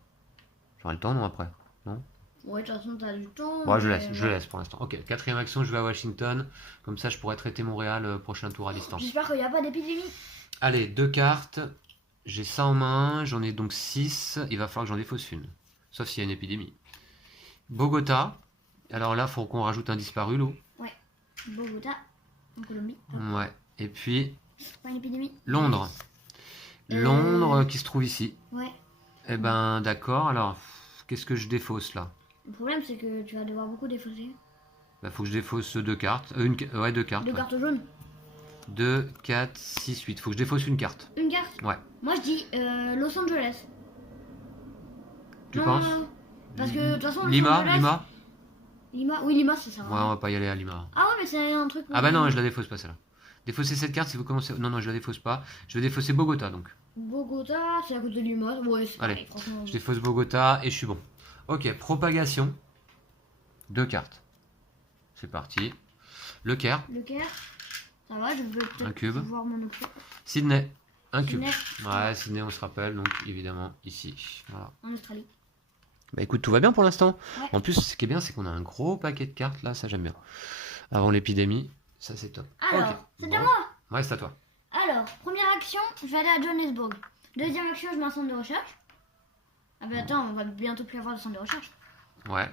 J'aurai le temps, non, après? Non? Ouais, de toute façon, t'as du temps. Ouais, je laisse pour l'instant. Ok, 4e action, je vais à Washington. Comme ça, je pourrai traiter Montréal prochain tour à distance. J'espère qu'il n'y a pas d'épidémie. Allez, 2 cartes. J'ai ça en main, j'en ai donc 6. Il va falloir que j'en défausse une. Sauf s'il y a une épidémie. Bogota. Alors là, il faut qu'on rajoute un disparu, l'eau. Ouais. Bogota, en Colombie. Ouais. Et puis, pas une épidémie. Londres. Londres qui se trouve ici. Ouais. Eh ben, d'accord. Alors, qu'est-ce que je défausse là? Le problème, c'est que tu vas devoir beaucoup défausser. Bah, faut que je défausse 2 cartes. Ouais, 2 cartes. 2 cartes jaunes. 2, 4, 6, 8. Faut que je défausse une carte. Une carte? Ouais. Moi, je dis Los Angeles. Tu penses? Parce que de toute façon, Lima, Angeles... Lima, oui, Lima, c'est ça. Ouais, on va pas y aller à Lima. Ah ouais, mais c'est un truc... Ah bah non, je la défausse pas celle-là. Défausser cette carte si vous commencez... Non, je la défausse pas. Je vais défausser Bogota donc. Bogota, c'est à côté de Lima. Ouais, c'est allez, pareil, franchement. Je défausse Bogota et je suis bon. Ok, propagation. 2 cartes. C'est parti. Le Caire. Le Caire. Ça va, je peux peut-être voir mon option. Sydney. Un cube. Sydney. Ouais, Sydney, on se rappelle, donc évidemment ici. Voilà. En Australie. Bah écoute, tout va bien pour l'instant. Ouais. En plus, ce qui est bien, c'est qu'on a un gros paquet de cartes là, ça j'aime bien. Avant l'épidémie, ça c'est top. Alors, c'est à moi. Ouais, c'est à toi. Alors, première action, je vais aller à Johannesburg. Deuxième action, je mets un centre de recherche. Ah bah attends, on va bientôt plus avoir de centre de recherche. Ouais.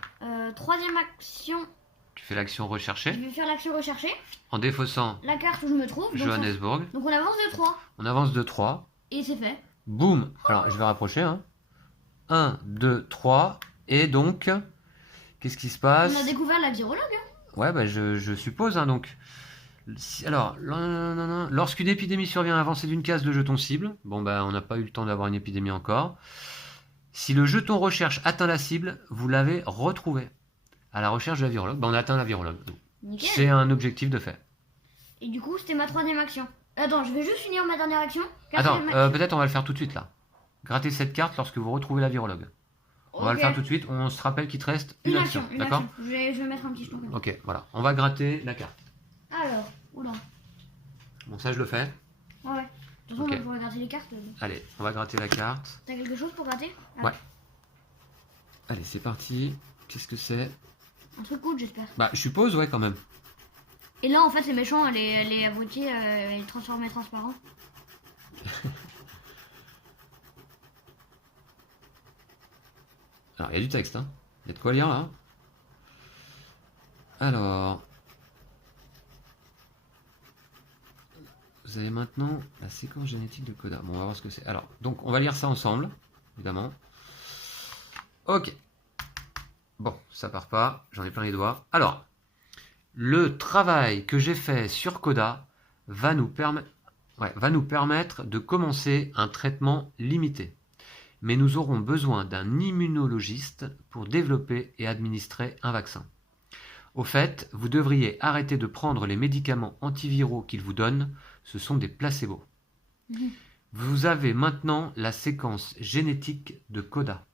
Troisième action. Tu fais l'action recherchée. Je vais faire l'action recherchée. En défaussant la carte où je me trouve. Johannesburg. Donc on avance de 3. On avance de 3. Et c'est fait. Boum. Alors, je vais rapprocher. Hein. 1, 2, 3. Et donc, qu'est-ce qui se passe? On a découvert la virologue. Hein. Ouais, bah je suppose. Hein, donc, alors, lorsqu'une épidémie survient avancée d'une case de jeton cible, bon bah on n'a pas eu le temps d'avoir une épidémie encore. Si le jeton recherche atteint la cible, vous l'avez retrouvé. À la recherche de la virologue, bah on a atteint la virologue. C'est un objectif de fait. Et du coup, c'était ma troisième action. Attends, je vais juste finir ma dernière action. Attends, peut-être on va le faire tout de suite là. Grattez cette carte lorsque vous retrouvez la virologue. On va le faire tout de suite. On se rappelle qu'il te reste une action. D'accord? Je vais mettre un petit jeton. Ok, voilà. On va gratter la carte. Alors, oula. Bon, ça je le fais. Ouais. De toute façon, on pourrait gratter les cartes. Allez, on va gratter la carte. T'as quelque chose pour gratter? Ouais. Allez, c'est parti. Qu'est-ce que c'est? Un truc cool, j'espère. Bah, je suppose, ouais, quand même. Et là, en fait, les méchants, les abrutis, ils transforment transparents. Alors, il y a du texte, hein. Il y a de quoi lire, là. Alors... Vous avez maintenant la séquence génétique de Coda. Bon, on va voir ce que c'est. Alors, donc, on va lire ça ensemble, évidemment. Ok. Bon, ça part pas. J'en ai plein les doigts. Alors, le travail que j'ai fait sur Coda va nous permettre de commencer un traitement limité. Mais nous aurons besoin d'un immunologiste pour développer et administrer un vaccin. Au fait, vous devriez arrêter de prendre les médicaments antiviraux qu'ils vous donnent. Ce sont des placebos. Vous avez maintenant la séquence génétique de Coda.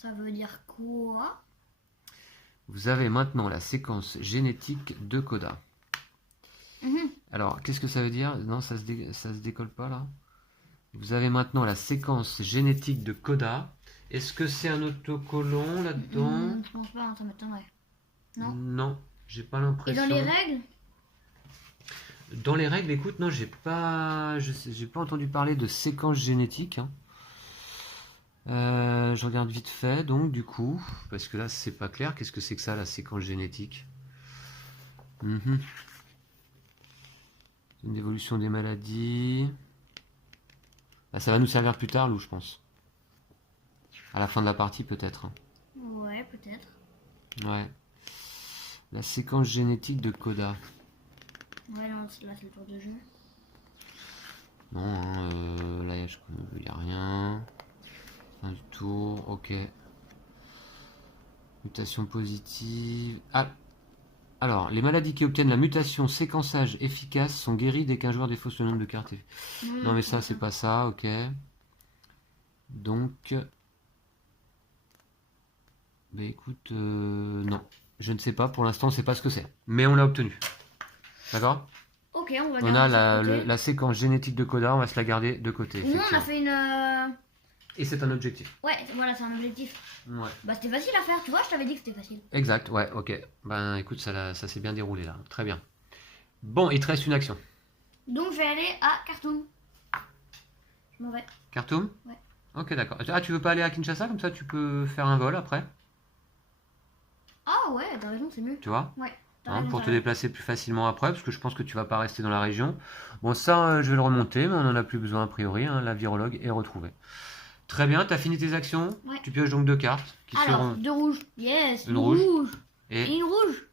Ça veut dire quoi? Vous avez maintenant la séquence génétique de Coda. Alors, qu'est-ce que ça veut dire? Non, ça se décolle pas là. Vous avez maintenant la séquence génétique de Coda. Est-ce que c'est un autocollant là-dedans? Je pense pas, ça m'étonnerait. Non, j'ai pas l'impression. Et dans les règles? Dans les règles, écoute, non, j'ai pas entendu parler de séquence génétique. Hein. Je regarde vite fait, donc du coup, parce que là c'est pas clair. Qu'est-ce que c'est que ça, la séquence génétique? Une évolution des maladies. Là, ça va nous servir plus tard, Lou, je pense. À la fin de la partie, peut-être. Ouais, peut-être. Ouais. La séquence génétique de Coda. Ouais, non, là c'est le tour de jeu. Non, là il n'y a rien. Fin du tour, ok. Mutation positive. Ah, alors, les maladies qui obtiennent la mutation séquençage efficace sont guéries dès qu'un joueur défausse le nombre de cartes. Non mais ça c'est pas ça, ok. Donc... Bah écoute, non. Je ne sais pas, pour l'instant on ne sait pas ce que c'est. Mais on l'a obtenu. D'accord? Ok, on va garder. On a la séquence génétique de Coda, on va se la garder de côté. Nous on a fait une... Et c'est un objectif. Ouais, voilà, c'est un objectif. Ouais. Bah c'était facile à faire, tu vois, je t'avais dit que c'était facile. Exact, ouais, ok. Ben écoute, ça s'est bien déroulé là. Très bien. Bon, il te reste une action. Donc je vais aller à Khartoum. Je m'en vais. Khartoum? Ouais. Ok, d'accord. Ah, tu veux pas aller à Kinshasa, comme ça tu peux faire un vol après? Ah ouais, t'as raison, c'est mieux. Tu vois? Ouais. Hein, pour te déplacer plus facilement après, parce que je pense que tu vas pas rester dans la région. Bon, ça, je vais le remonter, mais on n'en a plus besoin a priori. Hein, la virologue est retrouvée. Très bien, tu as fini tes actions. Ouais. Tu pioches donc 2 cartes qui Alors, seront 2 rouges. Yes, une rouge et une rouge.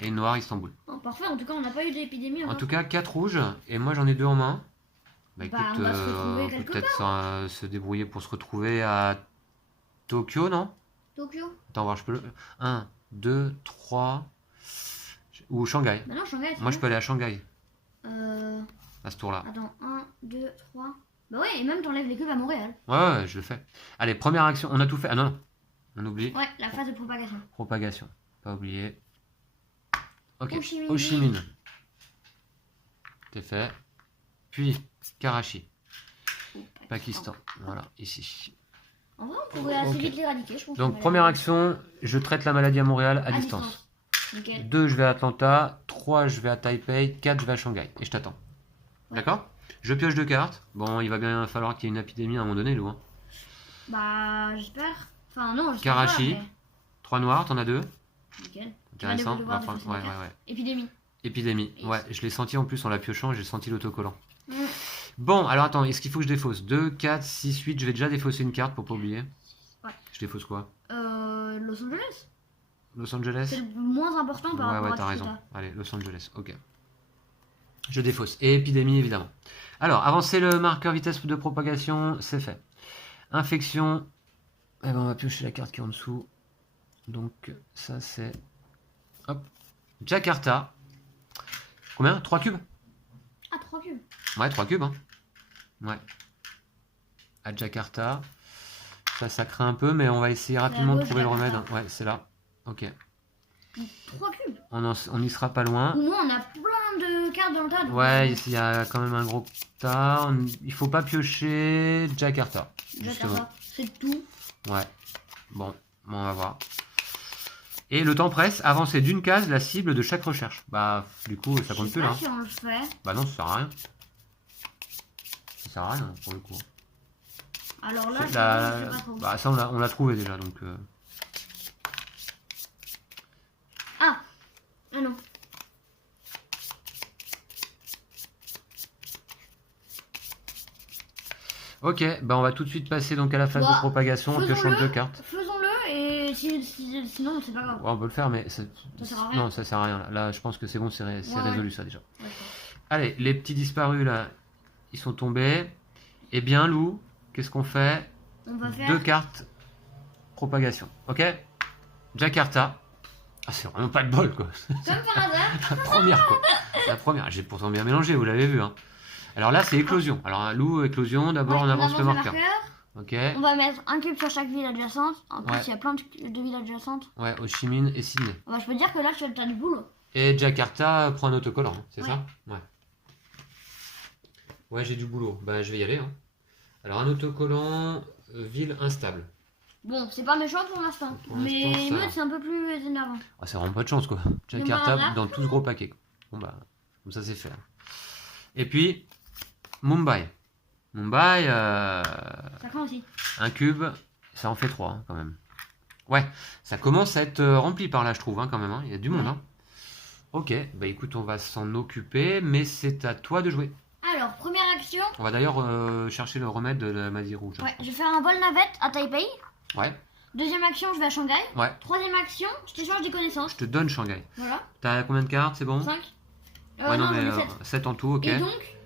et une noire Istanbul. Oh, parfait, en tout cas, on n'a pas eu d'épidémie. En tout cas, 4 rouges, et moi j'en ai 2 en main. Bah écoute, on va se retrouver on peut quelque peut-être se débrouiller pour se retrouver à Tokyo, non? Tokyo. Attends, voir, je peux le... 1, 2, 3... Ou Shanghai. Bah non, Shanghai. Moi je peux aller à Shanghai, Euh... à ce tour-là. Attends, 1, 2, 3... Bah ouais, et même t'enlèves les cubes à Montréal. Ouais, je le fais. Allez, première action, on a tout fait. Ah non, on oublie. Ouais, la phase de propagation. Propagation, pas oublier. Ok, Ho Chi Minh. Ho Chi Minh. C'est fait. Puis, Karachi, Pakistan. Voilà, ici. En vrai, on pourrait assez vite l'éradiquer, je pense. Donc, première action, je traite la maladie à Montréal à distance. 2, je vais à Atlanta. 3, je vais à Taipei. 4, je vais à Shanghai. Et je t'attends. Ouais. D'accord? Je pioche 2 cartes. Bon, il va bien falloir qu'il y ait une épidémie à un moment donné, Lou. Hein. Bah, j'espère. Enfin, non, j'espère. Karachi. Pas, mais... 3 noirs, t'en as 2. Nickel. Intéressant. Ouais. Épidémie. Épidémie. Ouais, je l'ai senti en plus en la piochant, j'ai senti l'autocollant. Bon, alors attends, est-ce qu'il faut que je défausse 2, 4, 6, 8, je vais déjà défausser une carte pour pas oublier. Ouais. Je défausse quoi? Los Angeles. Los Angeles? C'est le moins important par rapport à t'as raison. Allez, Los Angeles, ok. Je défausse. Et épidémie, évidemment. Alors, avancer le marqueur vitesse de propagation, c'est fait. Infection. Eh ben, on va piocher la carte qui est en dessous. Donc, ça, c'est... Hop. Jakarta. Combien? 3 cubes? Ah, 3 cubes. Ouais, 3 cubes. Hein. Ouais. À Jakarta. Ça craint un peu, mais on va essayer rapidement de trouver le remède. Ouais, c'est là. Ok. 3 cubes. On y sera pas loin. Au moins, on a plein de cartes dans le tas. Ouais, il y a quand même un gros tas. Il faut pas piocher Jakarta. Jakarta, c'est tout. Ouais. Bon, on va voir. Et le temps presse, avancer d'une case la cible de chaque recherche. Bah, du coup, ça compte plus là. Si on le fait. Bah non, ça sert à rien. Ça sert à rien pour le coup. Alors là, je sais pas trop. Bah ça, on l'a trouvé déjà, donc... Ah non. Ok, bah on va tout de suite passer donc à la phase de propagation en piochant 2 cartes. Faisons-le et sinon c'est pas grave. Ouais, on peut le faire, mais ça sert à rien. Non, ça sert à rien. Là, je pense que c'est bon, c'est résolu ça déjà. Ouais. Allez, les petits disparus là, ils sont tombés. Eh bien, Lou, qu'est-ce qu'on fait? On va faire 2 cartes propagation. Ok? Jakarta. Ah, c'est vraiment pas de bol quoi. Comme par hasard. La première quoi. La première. J'ai pourtant bien mélangé, vous l'avez vu. Hein. Alors là, c'est éclosion. Alors, Lou, éclosion, d'abord on avance le marqueur. Ok. On va mettre un cube sur chaque ville adjacente. En plus, il y a plein de villes adjacentes. Ouais, Ho Chi Minh et Sydney. Bah, je peux dire que là, tu as du boulot. Et Jakarta prend un autocollant, hein, c'est ça? Ouais. Ouais, j'ai du boulot. Bah, je vais y aller. Hein. Alors, un autocollant, ville instable. Bon, c'est pas méchant pour l'instant. Mais émeute, c'est un peu plus énervant. Ah, c'est vraiment pas de chance, quoi. Jakarta dans tout ce gros paquet. Bon, bah, comme ça, c'est fait. Et puis, Mumbai. Mumbai, ça craint aussi. Un cube, ça en fait 3 hein, quand même. Ouais, ça commence à être rempli par là, je trouve, hein, quand même. Hein. Il y a du monde. Hein. Ok, bah écoute, on va s'en occuper, mais c'est à toi de jouer. Alors, première action. On va d'ailleurs chercher le remède de la maladie rouge. Ouais, je vais faire un vol navette à Taipei. Ouais. Deuxième action, je vais à Shanghai. Ouais. Troisième action, je t'échange des connaissances. Je te donne Shanghai. Voilà. T'as combien de cartes, c'est bon? 5. Ouais, non, mais 7 en tout, ok. Et donc,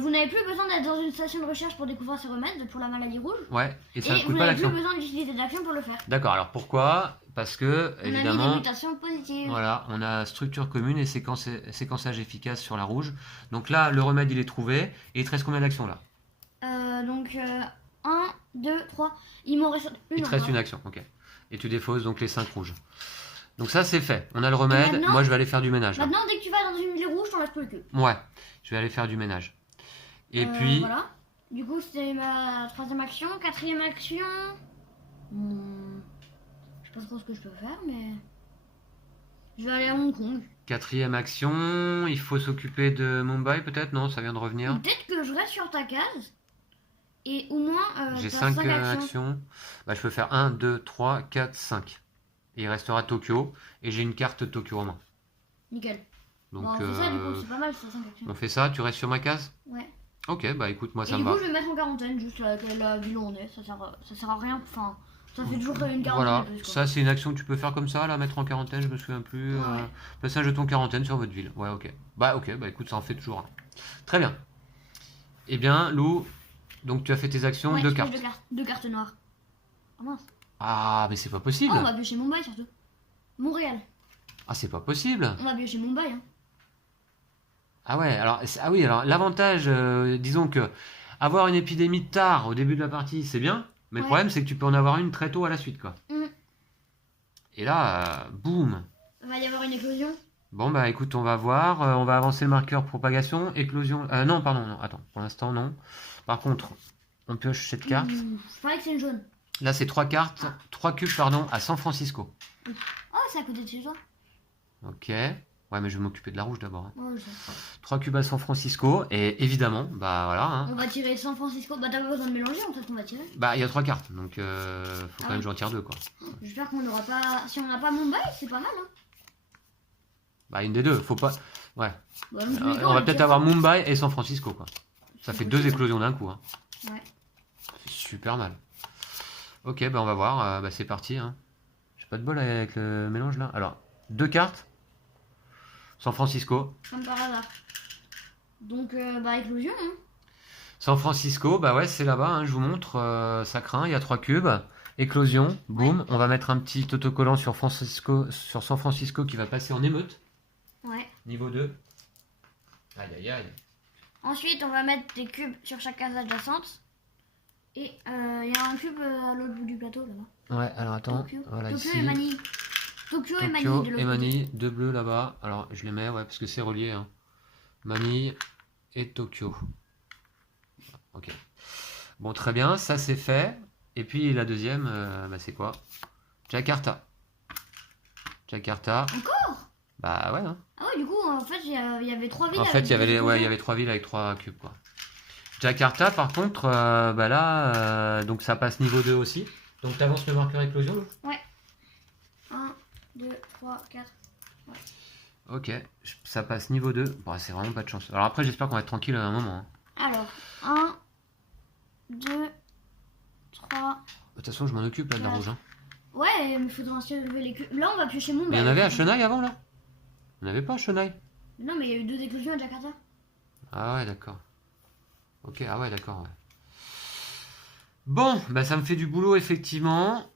vous n'avez plus besoin d'être dans une station de recherche pour découvrir ce remède pour la maladie rouge. Ouais, et ça et coûte pas l'action. Vous n'avez plus besoin d'utiliser d'action pour le faire. D'accord, alors pourquoi? Parce que, évidemment, on a mis des mutations positives. Voilà, on a structure commune et séquençage efficace sur la rouge. Donc là, le remède, il est trouvé. Et il te reste combien d'actions là? 1, 2, 3. Il m'en reste une. Il te reste une action, ok. Et tu défausses donc les 5 rouges. Donc ça, c'est fait. On a le remède. Moi, je vais aller faire du ménage. Maintenant, dès que tu vas dans une ville rouge, t'en laisses plus le cul. Ouais, je vais aller faire du ménage. Et puis... Voilà. Du coup, c'était ma 3e action. 4e action. Je sais pas trop ce que je peux faire, mais... Je vais aller à Hong Kong. 4e action, il faut s'occuper de Mumbai peut-être? Non, ça vient de revenir. Peut-être que je reste sur ta case. Et au moins... j'ai 5 actions. Bah, je peux faire 1, 2, 3, 4, 5. Et il restera Tokyo. Et j'ai une carte Tokyo en main. Nickel. Donc, bon, on fait ça, du coup, c'est pas mal, ça, 5 actions. On fait ça, tu restes sur ma case? Ouais. Ok, bah écoute, moi ça me va. Et du coup, je vais mettre en quarantaine, juste la ville où on est. Ça sert à rien, enfin... Ça fait toujours une quarantaine. Voilà, plus, ça c'est une action que tu peux faire comme ça, là, mettre en quarantaine, je me souviens plus. Passer un jeton quarantaine sur votre ville. Ouais, ok. Bah écoute, ça en fait toujours un. Très bien. Eh bien, Lou, donc tu as fait tes actions, 2 cartes. 2 cartes noires. Oh mince. Ah, mais c'est pas possible. Oh, on va piocher Mumbai surtout. Montréal. Ah, c'est pas possible. On va piocher Mumbai. Hein. Ah ouais, alors, ah oui, alors l'avantage, disons que avoir une épidémie tard au début de la partie, c'est bien. Mais le problème, c'est que tu peux en avoir une très tôt à la suite, quoi. Et là, boum. Il va y avoir une éclosion. Bon, bah écoute, on va voir. On va avancer le marqueur propagation, éclosion. Non, pardon, non, attends. Pour l'instant, non. Par contre, on pioche cette carte. Je parie que c'est une jaune. Là, c'est 3 cartes, 3 cubes, pardon, à San Francisco. Oh, c'est à côté de chez toi. Ok. Ouais, mais je vais m'occuper de la rouge d'abord. Hein. Ouais, 3 cubes à San Francisco. Et évidemment, bah voilà. Hein. On va tirer San Francisco. Bah, t'as pas besoin de mélanger en fait, on va tirer. Bah, il y a 3 cartes. Donc, faut quand même que j'en tire 2, quoi. J'espère qu'on n'aura pas. Si on n'a pas Mumbai, c'est pas mal. Hein. Bah, une des deux. Faut pas. Ouais. Bah, on va peut-être avoir Mumbai et San Francisco, quoi. Ça fait 2 éclosions d'un coup. Hein. Ouais. C'est super mal. Ok, bah on va voir. Bah, c'est parti. Hein. J'ai pas de bol avec le mélange là. Alors, 2 cartes. San Francisco. Comme par hasard. Donc, bah, éclosion. Hein. San Francisco, bah ouais, c'est là-bas. Hein, je vous montre. Ça craint. Il y a 3 cubes. Éclosion. Boum. Ouais. On va mettre un petit autocollant sur San Francisco qui va passer en émeute. Ouais. Niveau 2. Aïe, aïe, aïe. Ensuite, on va mettre des cubes sur chaque case adjacente. Et il y a un cube à l'autre bout du plateau là-bas. Ouais, alors attends. Tokyo, voilà, Tokyo ici. et Manille. Tokyo et Manille de l'autre et Manille, 2 bleus là-bas. Alors je les mets, ouais, parce que c'est relié. Hein. Manille et Tokyo. Ok. Bon, très bien, ça c'est fait. Et puis la deuxième, bah, c'est quoi? Jakarta. Jakarta. Encore? Bah ouais. Hein. Ah ouais, du coup, en fait, il y avait 3 villes. En fait, il y avait 3 villes avec 3 cubes, quoi. Jakarta, par contre, bah là, donc ça passe niveau 2 aussi. Donc tu avances le marqueur éclosion. Ouais. 1, 2, 3, 4. Ouais. Ok, ça passe niveau 2. Bon, c'est vraiment pas de chance. Alors après, j'espère qu'on va être tranquille à un moment. Hein. Alors, 1, 2, 3. De toute façon, je m'en occupe là de la rouge. Hein. Ouais, mais il faudra enlever les cubes. Là, on va piocher mon. Mais il y en avait à Chennai avant là? On n'avait pas à Chennai? Non, mais il y a eu 2 éclosions à Jakarta. Ah ouais, d'accord. Ok, ah ouais, d'accord. Ouais. Bon, bah ça me fait du boulot effectivement.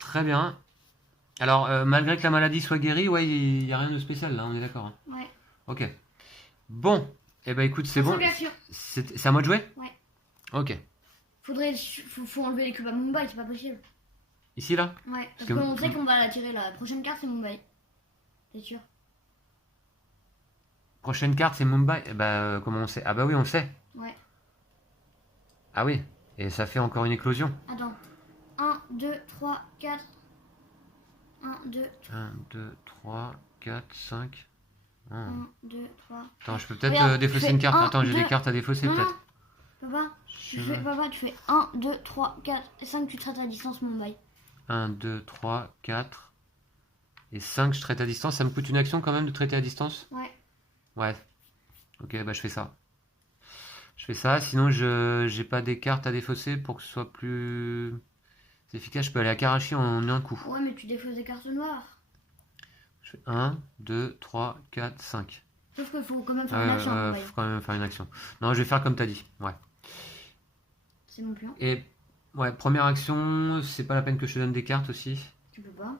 Très bien. Alors, malgré que la maladie soit guérie, ouais, il n'y a rien de spécial là, on est d'accord. Hein. Ouais. Ok. Bon, eh ben écoute, c'est bon. C'est à moi de jouer? Ouais. Ok. Faut enlever les cubes à Mumbai, c'est pas possible. Ici là? Ouais, parce qu'on sait qu'on va la tirer. La prochaine carte c'est Mumbai. C'est sûr. Prochaine carte c'est Mumbai. Eh ben, comment on sait? Ah bah oui, on sait. Ouais. Ah oui, et ça fait encore une éclosion. Attends. 1, 2, 3, 4. 1, 2, 1, 2, 3, 4, 5. 1, 2, 3. Attends, je peux peut-être défausser une carte. Attends, j'ai des cartes à défausser peut-être. Papa, tu fais 1, 2, 3, 4 et 5, tu traites à distance Mumbai. 1, 2, 3, 4 et 5, je traite à distance. Ça me coûte une action quand même de traiter à distance? Ouais. Ouais. Ok, bah je fais ça. Je fais ça, sinon je j'ai pas des cartes à défausser pour que ce soit plus efficace. Je peux aller à Karachi en un coup. Ouais, mais tu défausses des cartes noires. Je fais 1, 2, 3, 4, 5. Sauf qu'il faut quand même faire une action. Faut quand même faire une action. Non, je vais faire comme t'as dit. Ouais. C'est mon plan. Et ouais, première action, c'est pas la peine que je te donne des cartes aussi. Tu peux pas.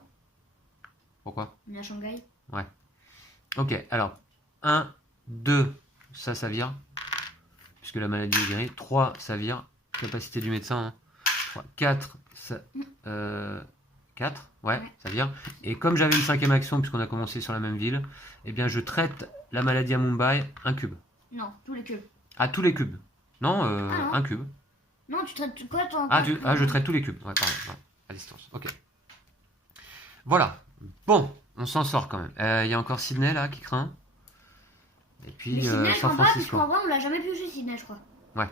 Pourquoi? On est à Shanghai. Ouais. Ok, alors 1, 2, ça vire. Puisque la maladie est guérie. 3, ça vire. Capacité du médecin. Hein. 3, 4, ça, 4, ouais, ça vire. Et comme j'avais une 5e action, puisqu'on a commencé sur la même ville, eh bien je traite la maladie à Mumbai, un cube. Non, tous les cubes. À tous les cubes. Non, non. un cube. Non, tu traites quoi ton... Je traite tous les cubes. Ouais, pardon. Ouais, à distance. Ok. Voilà. Bon, on s'en sort quand même. Il y a encore Sydney là qui craint. Et puis Sydney, San Francisco. En vrai, on l'a jamais pioché Sydney, je crois. Ouais.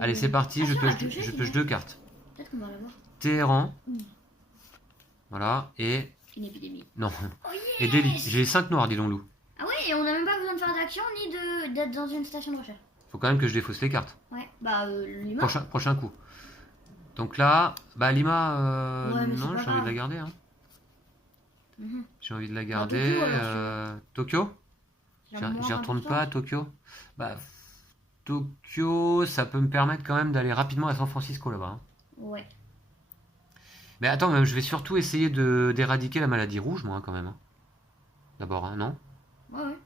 Allez, c'est parti. Je pioche 2 cartes. Peut-être qu'on va l'avoir. Téhéran. Voilà. Et. Une épidémie. Non. Oh, yes. Et Delhi. J'ai 5 noirs, dis donc, Lou. Ah oui, et on n'a même pas besoin de faire d'action ni d'être dans une station de recherche. Faut quand même que je défausse les cartes. Ouais, bah Lima. Prochain coup. Donc là, bah Lima, ouais, non, j'ai envie de la garder. Hein. J'ai envie de la garder. Tokyo, j'y retourne pas à Tokyo. Bah, Tokyo, ça peut me permettre quand même d'aller rapidement à San Francisco là-bas. Hein. Ouais. Mais attends, je vais surtout essayer d'éradiquer la maladie rouge, moi, quand même. Hein. D'abord, hein, non? Ouais.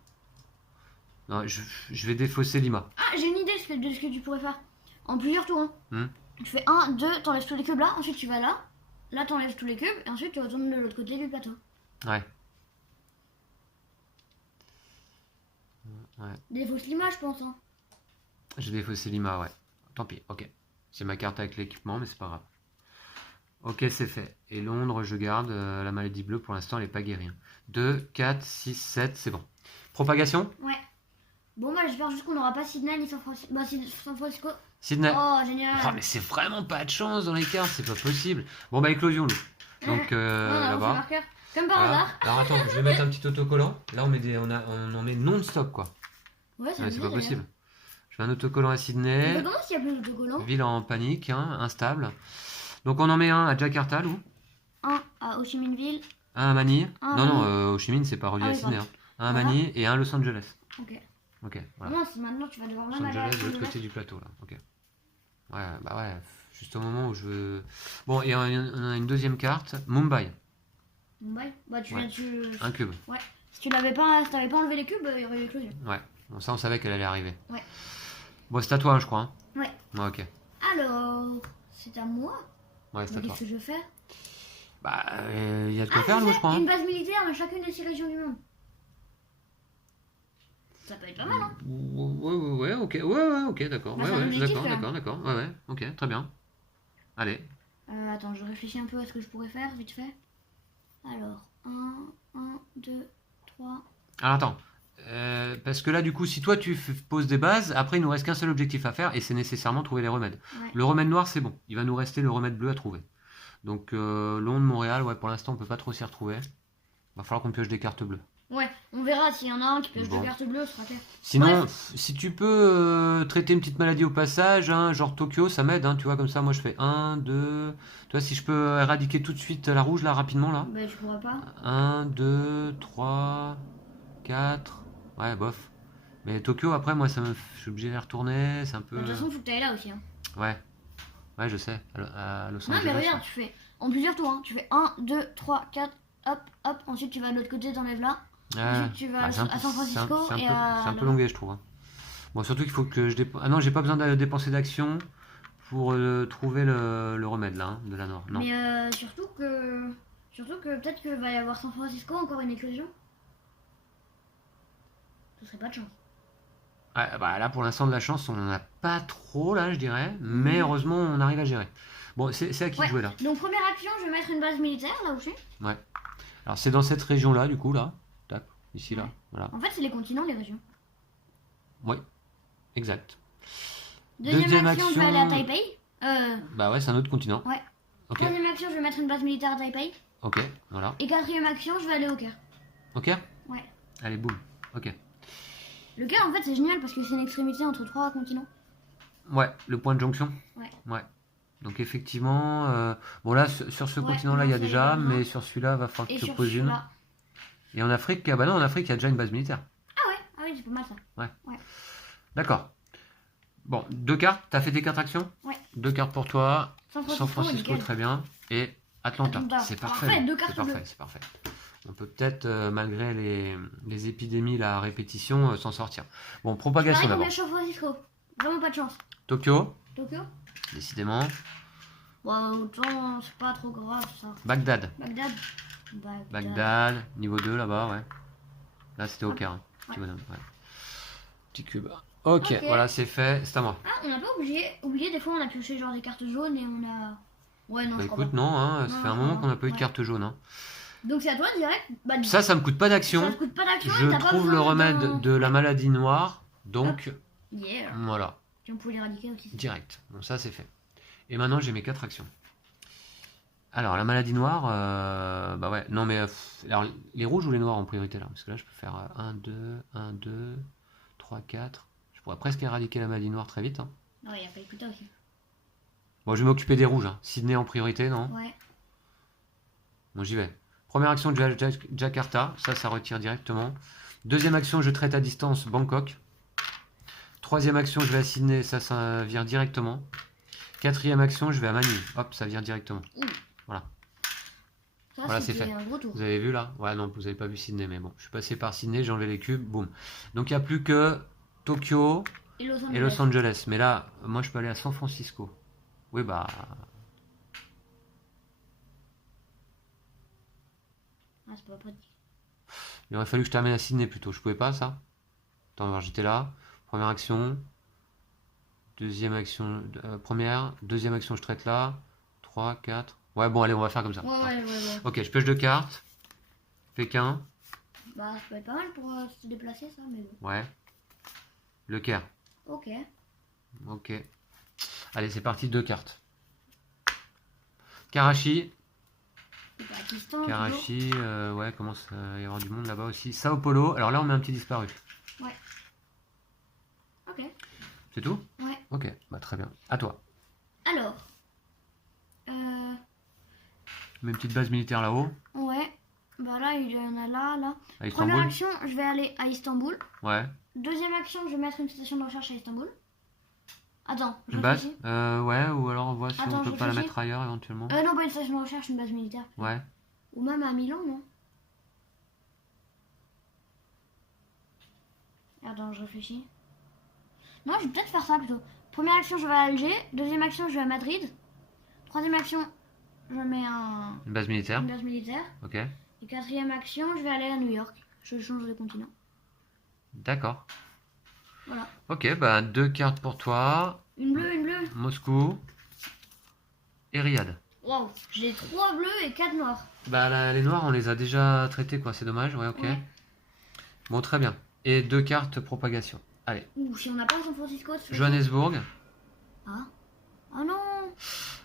Non, je vais défausser Lima. Ah, j'ai une idée de ce que tu pourrais faire. En plusieurs tours. Hein. Tu fais 1, 2, t'enlèves tous les cubes là, ensuite tu vas là. Là, t'enlèves tous les cubes, et ensuite tu retournes de l'autre côté du plateau. Ouais. Défausse Lima, je pense. Hein. Je vais défausser Lima, ouais. Tant pis, ok. C'est ma carte avec l'équipement, mais c'est pas grave. Ok, c'est fait. Et Londres, je garde. La maladie bleue, pour l'instant, elle n'est pas guérie. 2, 4, 6, 7, c'est bon. Propagation? Ouais. Bon, bah, j'espère juste qu'on n'aura pas Sydney ni San Francisco. Bah, San Francisco. Sydney. Oh, génial. Oh, mais c'est vraiment pas de chance dans les cartes, c'est pas possible. Bon, bah, éclosion, Lou. Donc, là-bas. Comme par hasard. Alors, attends, je vais mettre un petit autocollant. Là, on en met non-stop, quoi. Ouais, c'est pas possible. Je mets un autocollant à Sydney. Mais comment s'il y a plus d'autocollants? Ville en panique, hein, instable. Donc, on en met un à Jakarta, Lou. Un à Ho Chi Minh Ville. Un à Manille. Non, Ho Chi Minh, c'est pas relié à Sydney. Hein. Un à Manille et un à Los Angeles. Ok, voilà. Non, si maintenant tu vas devoir même Los Angeles de l'autre côté du plateau, là. Ok. Ouais, bah ouais, juste au moment où je veux... Bon, et on a une deuxième carte, Mumbai. Mumbai? Bah un cube. Ouais. Si t'avais pas enlevé les cubes, il y aurait eu l'éclosion. Ouais, bon, ça on savait qu'elle allait arriver. Ouais. Bon, c'est à toi, hein, je crois. Hein. Ouais. Ok. Alors, c'est à moi? Ouais, c'est à toi. Qu'est-ce que je fais? Bah, il y a de quoi faire, Lou, je crois. Une base militaire dans chacune des 6 régions du monde. Ça peut être pas mal, hein? Ouais, ok. Ouais, ok, d'accord. D'accord. Ouais, ok, très bien. Allez. Attends, je réfléchis un peu à ce que je pourrais faire, vite fait. Alors, 1, 2, 3... Alors, attends. Parce que là, du coup, si toi tu poses des bases, après il nous reste qu'un seul objectif à faire et c'est nécessairement trouver les remèdes. Ouais. Le remède noir, c'est bon. Il va nous rester le remède bleu à trouver. Donc, Londres, Montréal, ouais, pour l'instant, on peut pas trop s'y retrouver. Va falloir qu'on pioche des cartes bleues. Ouais, on verra s'il y en a un qui pioche des cartes bleues, ce sera clair. Sinon, si tu peux traiter une petite maladie au passage, hein, genre Tokyo, ça m'aide, hein, tu vois, comme ça, moi je fais 1, 2... Tu vois, si je peux éradiquer tout de suite la rouge, là, rapidement, là. Bah, je pourrais pas. 1, 2, 3, 4... Ouais, bof. Mais Tokyo, après, moi, je suis obligé de les retourner, c'est un peu... De toute façon, faut que t'ailles là aussi, hein. Ouais, je sais, à Los Angeles. Non, mais regarde, tu fais en plusieurs tours, hein. Tu fais 1, 2, 3, 4, hop, ensuite tu vas de l'autre côté, t'enlèves là. Ensuite tu vas à San Francisco c'est un peu longué, je trouve. Hein. Bon, surtout qu'il faut que je dépense... Ah non, j'ai pas besoin de dépenser d'action pour trouver le remède, là, hein, de la Nord. Non. Mais surtout que peut-être qu'il va y avoir San Francisco, encore une éclosion. Ce serait pas de chance. Ouais, bah là, pour l'instant, de la chance, on en a pas trop, là, je dirais. Mais heureusement, on arrive à gérer. Bon, c'est à qui de jouer, là? Donc, première action, je vais mettre une base militaire, là où je suis. Ouais. Alors, c'est dans cette région-là, du coup, là. Tac, ici, là. Voilà. En fait, c'est les continents, les régions. Oui, exact. Deuxième action, je vais aller à Taipei. Bah ouais, c'est un autre continent. Ouais. Ok. Troisième action, je vais mettre une base militaire à Taipei. Ok, voilà. Et quatrième action, je vais aller au Caire. Au Caire? Ouais. Allez, boum. Ok. Le Caire, en fait, c'est génial parce que c'est une extrémité entre 3 continents. Ouais, le point de jonction. Ouais. Donc effectivement, bon là, sur ce continent-là, il y a déjà, mais sur celui-là, il va falloir que tu poses une. Et en Afrique, bah non, en Afrique, il y a déjà une base militaire. Ah oui, c'est pas mal ça. Ouais. D'accord. Bon, 2 cartes, t'as fait tes 4 actions? Ouais. 2 cartes pour toi. San Francisco, très bien. Et Atlanta. C'est parfait. 2 cartes bleues. C'est parfait. On peut peut-être, malgré les épidémies, la répétition, s'en sortir. Bon, propagation d'abord. San Francisco. Vraiment pas de chance. Tokyo. Décidément. Bon, autant, c'est pas trop grave ça. Bagdad. Bagdad. Niveau 2 là-bas, ouais. Là, c'était au Caire. Petit bonhomme, ouais. Petit cube. Ok, voilà, c'est fait. C'est à moi. Ah, on n'a pas oublié, des fois on a pioché genre des cartes jaunes et on a... Ouais, non, Bah je crois écoute, pas. non, hein, ça fait un moment qu'on n'a pas eu de Ouais. carte jaune. Hein. Donc c'est à toi direct. Bah, Ça me coûte pas d'action. Ça te coûte pas d'action. Je trouve le remède de la maladie noire, donc Yeah. voilà. Et on pouvait l'éradiquer aussi. Direct. Bon, ça c'est fait. Et maintenant j'ai mes 4 actions. Alors la maladie noire, bah ouais, non mais alors, les rouges ou les noirs en priorité là, parce que là je peux faire 1, 2, 3, 4. Je pourrais presque éradiquer la maladie noire très vite. Hein. Non, il y a pas écouté aussi. Bon, je vais m'occuper des rouges. Hein. Sydney en priorité, non? Ouais. Bon, j'y vais. Première action, Jakarta, ça retire directement. Deuxième action, je traite à distance Bangkok. Troisième action, je vais à Sydney, ça vire directement. Quatrième action, je vais à Manille. Hop, ça vire directement. Voilà. Ça, voilà, c'est fait. Un gros tour. Vous avez vu là? Ouais, non, vous n'avez pas vu Sydney, mais bon. Je suis passé par Sydney, j'ai enlevé les cubes, boum. Donc il n'y a plus que Tokyo et Los Angeles. Mais là, moi je peux aller à San Francisco. Oui, bah... Ah, c'est pas pratique. Il aurait fallu que je termine à Sydney plutôt. Je pouvais pas, ça? Attends, alors j'étais là. Première action. Deuxième action. Première. Deuxième action, je traite là. 3, 4. Ouais, bon, allez, on va faire comme ça. Ouais. Ok, je pioche 2 cartes. Pékin. Bah, ça peut être pas mal pour se déplacer, ça, mais bon. Ouais. Le Caire. Ok. Ok. Allez, c'est parti, 2 cartes. Karachi. Pakistan, Karachi, ouais, commence à y avoir du monde là-bas aussi. Sao Paulo, alors là on met un petit disparu. Ouais. Ok. C'est tout? Ouais. Ok, bah très bien. À toi. Alors. Je mets une petite base militaire là-haut. Ouais. Bah là, il y en a là. À Première action, je vais aller à Istanbul. Ouais. Deuxième action, je vais mettre une station de recherche à Istanbul. Attends, une base ouais, ou alors on voit si on peut pas la mettre ailleurs éventuellement. Non, pas une station de recherche, une base militaire. Ouais. Ou même à Milan, non? Attends, je réfléchis. Non, je vais peut-être faire ça plutôt. Première action, je vais à Alger. Deuxième action, je vais à Madrid. Troisième action, je mets une base militaire. Une base militaire. Ok. Et quatrième action, je vais aller à New York. Je change de continent. D'accord. Voilà. Ok, bah 2 cartes pour toi. Une bleue. Moscou. Et Riyad. Waouh, j'ai 3 bleus et 4 noirs. Bah là, les noirs, on les a déjà traités, quoi. C'est dommage, ouais, ok. Ouais. Bon, très bien. Et 2 cartes propagation. Allez. Ouh, si on n'a pas San Francisco... Johannesburg. Ah. Oh non.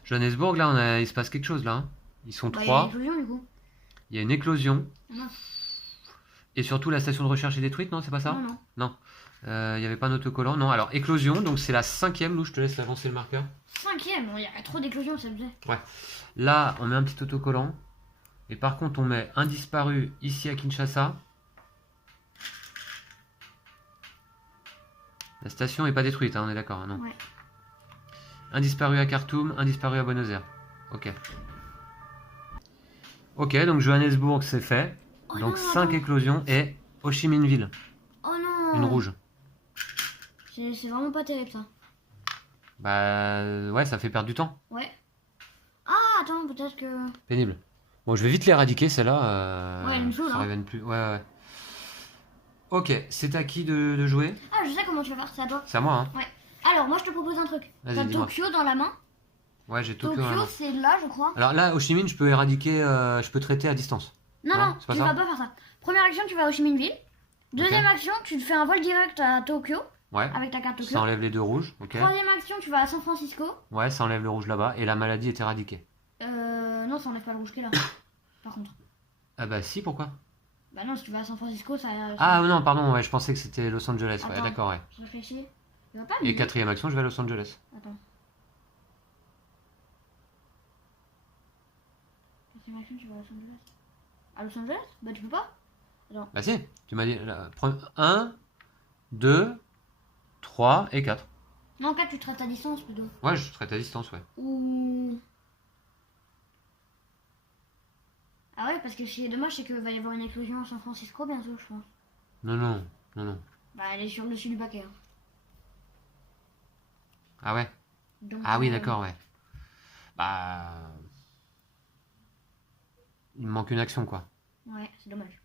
Johannesburg, là, il se passe quelque chose, là. Hein. Ils sont 3. Il y a une éclosion, du coup. Il y a une éclosion. Ah. Et surtout, la station de recherche est détruite, non? C'est pas ça? Non. Il n'y avait pas un autocollant. Non, alors, éclosion, donc c'est la 5e. Lou, je te laisse avancer le marqueur. 5e? Il y a trop d'éclosions, ça me fait. Ouais. Là, on met un petit autocollant. Et par contre, on met un disparu ici à Kinshasa. La station n'est pas détruite, hein, on est d'accord, hein, non? Ouais. Un disparu à Khartoum, un disparu à Buenos Aires. Ok. Ok, donc Johannesburg, c'est fait. Oh donc non, 5 éclosions et Ho Chi Minh Ville. Oh non. Une rouge. C'est vraiment pas terrible, ça. Bah ouais, ça fait perdre du temps. Ouais. Ah, attends, peut-être que... Pénible. Bon, je vais vite l'éradiquer, celle-là. Ouais, elle me saoule, ça hein. revienne plus. Ouais. Ok, c'est à qui de jouer? Ah, je sais comment tu vas faire, c'est à toi. C'est à moi, hein. Ouais. Alors, moi, je te propose un truc. T'as Tokyo dans la main. Ouais, j'ai Tokyo dans la main. Tokyo, c'est là, je crois. Alors là, Ho Chi Minh, je peux éradiquer, je peux traiter à distance. Non, tu vas pas faire ça. Première action, tu vas à Ho Chi Minh Ville. Deuxième action, tu te fais un vol direct à Tokyo. Ouais. Avec ta carte Tokyo. Ça enlève les 2 rouges, ok. Troisième action, tu vas à San Francisco. Ouais, ça enlève le rouge là-bas. Et la maladie est éradiquée. Non, ça enlève pas le rouge qui est là. Par contre. Ah bah si, pourquoi? Bah non, si tu vas à San Francisco, ça... Ah non, pardon, ouais, je pensais que c'était Los Angeles. Attends, ouais, d'accord, ouais. Je réfléchis. Et quatrième action, je vais à Los Angeles. Attends. Quatrième action, tu vas à Los Angeles. À Los Angeles? Bah tu peux pas. Attends. Bah si, tu m'as dit 1, 2, 3 et 4. Non, 4, tu traites à distance plutôt. Ouais, je traite à distance, ouais. Ou... Ah ouais, parce que ce qui est dommage, c'est qu'il va y avoir une éclosion à San Francisco bientôt, je pense. Non. Bah elle est sur le dessus du paquet. Hein. Ah ouais. Donc, ah oui, d'accord, ouais. Bah... Il me manque une action, quoi. Ouais, c'est dommage.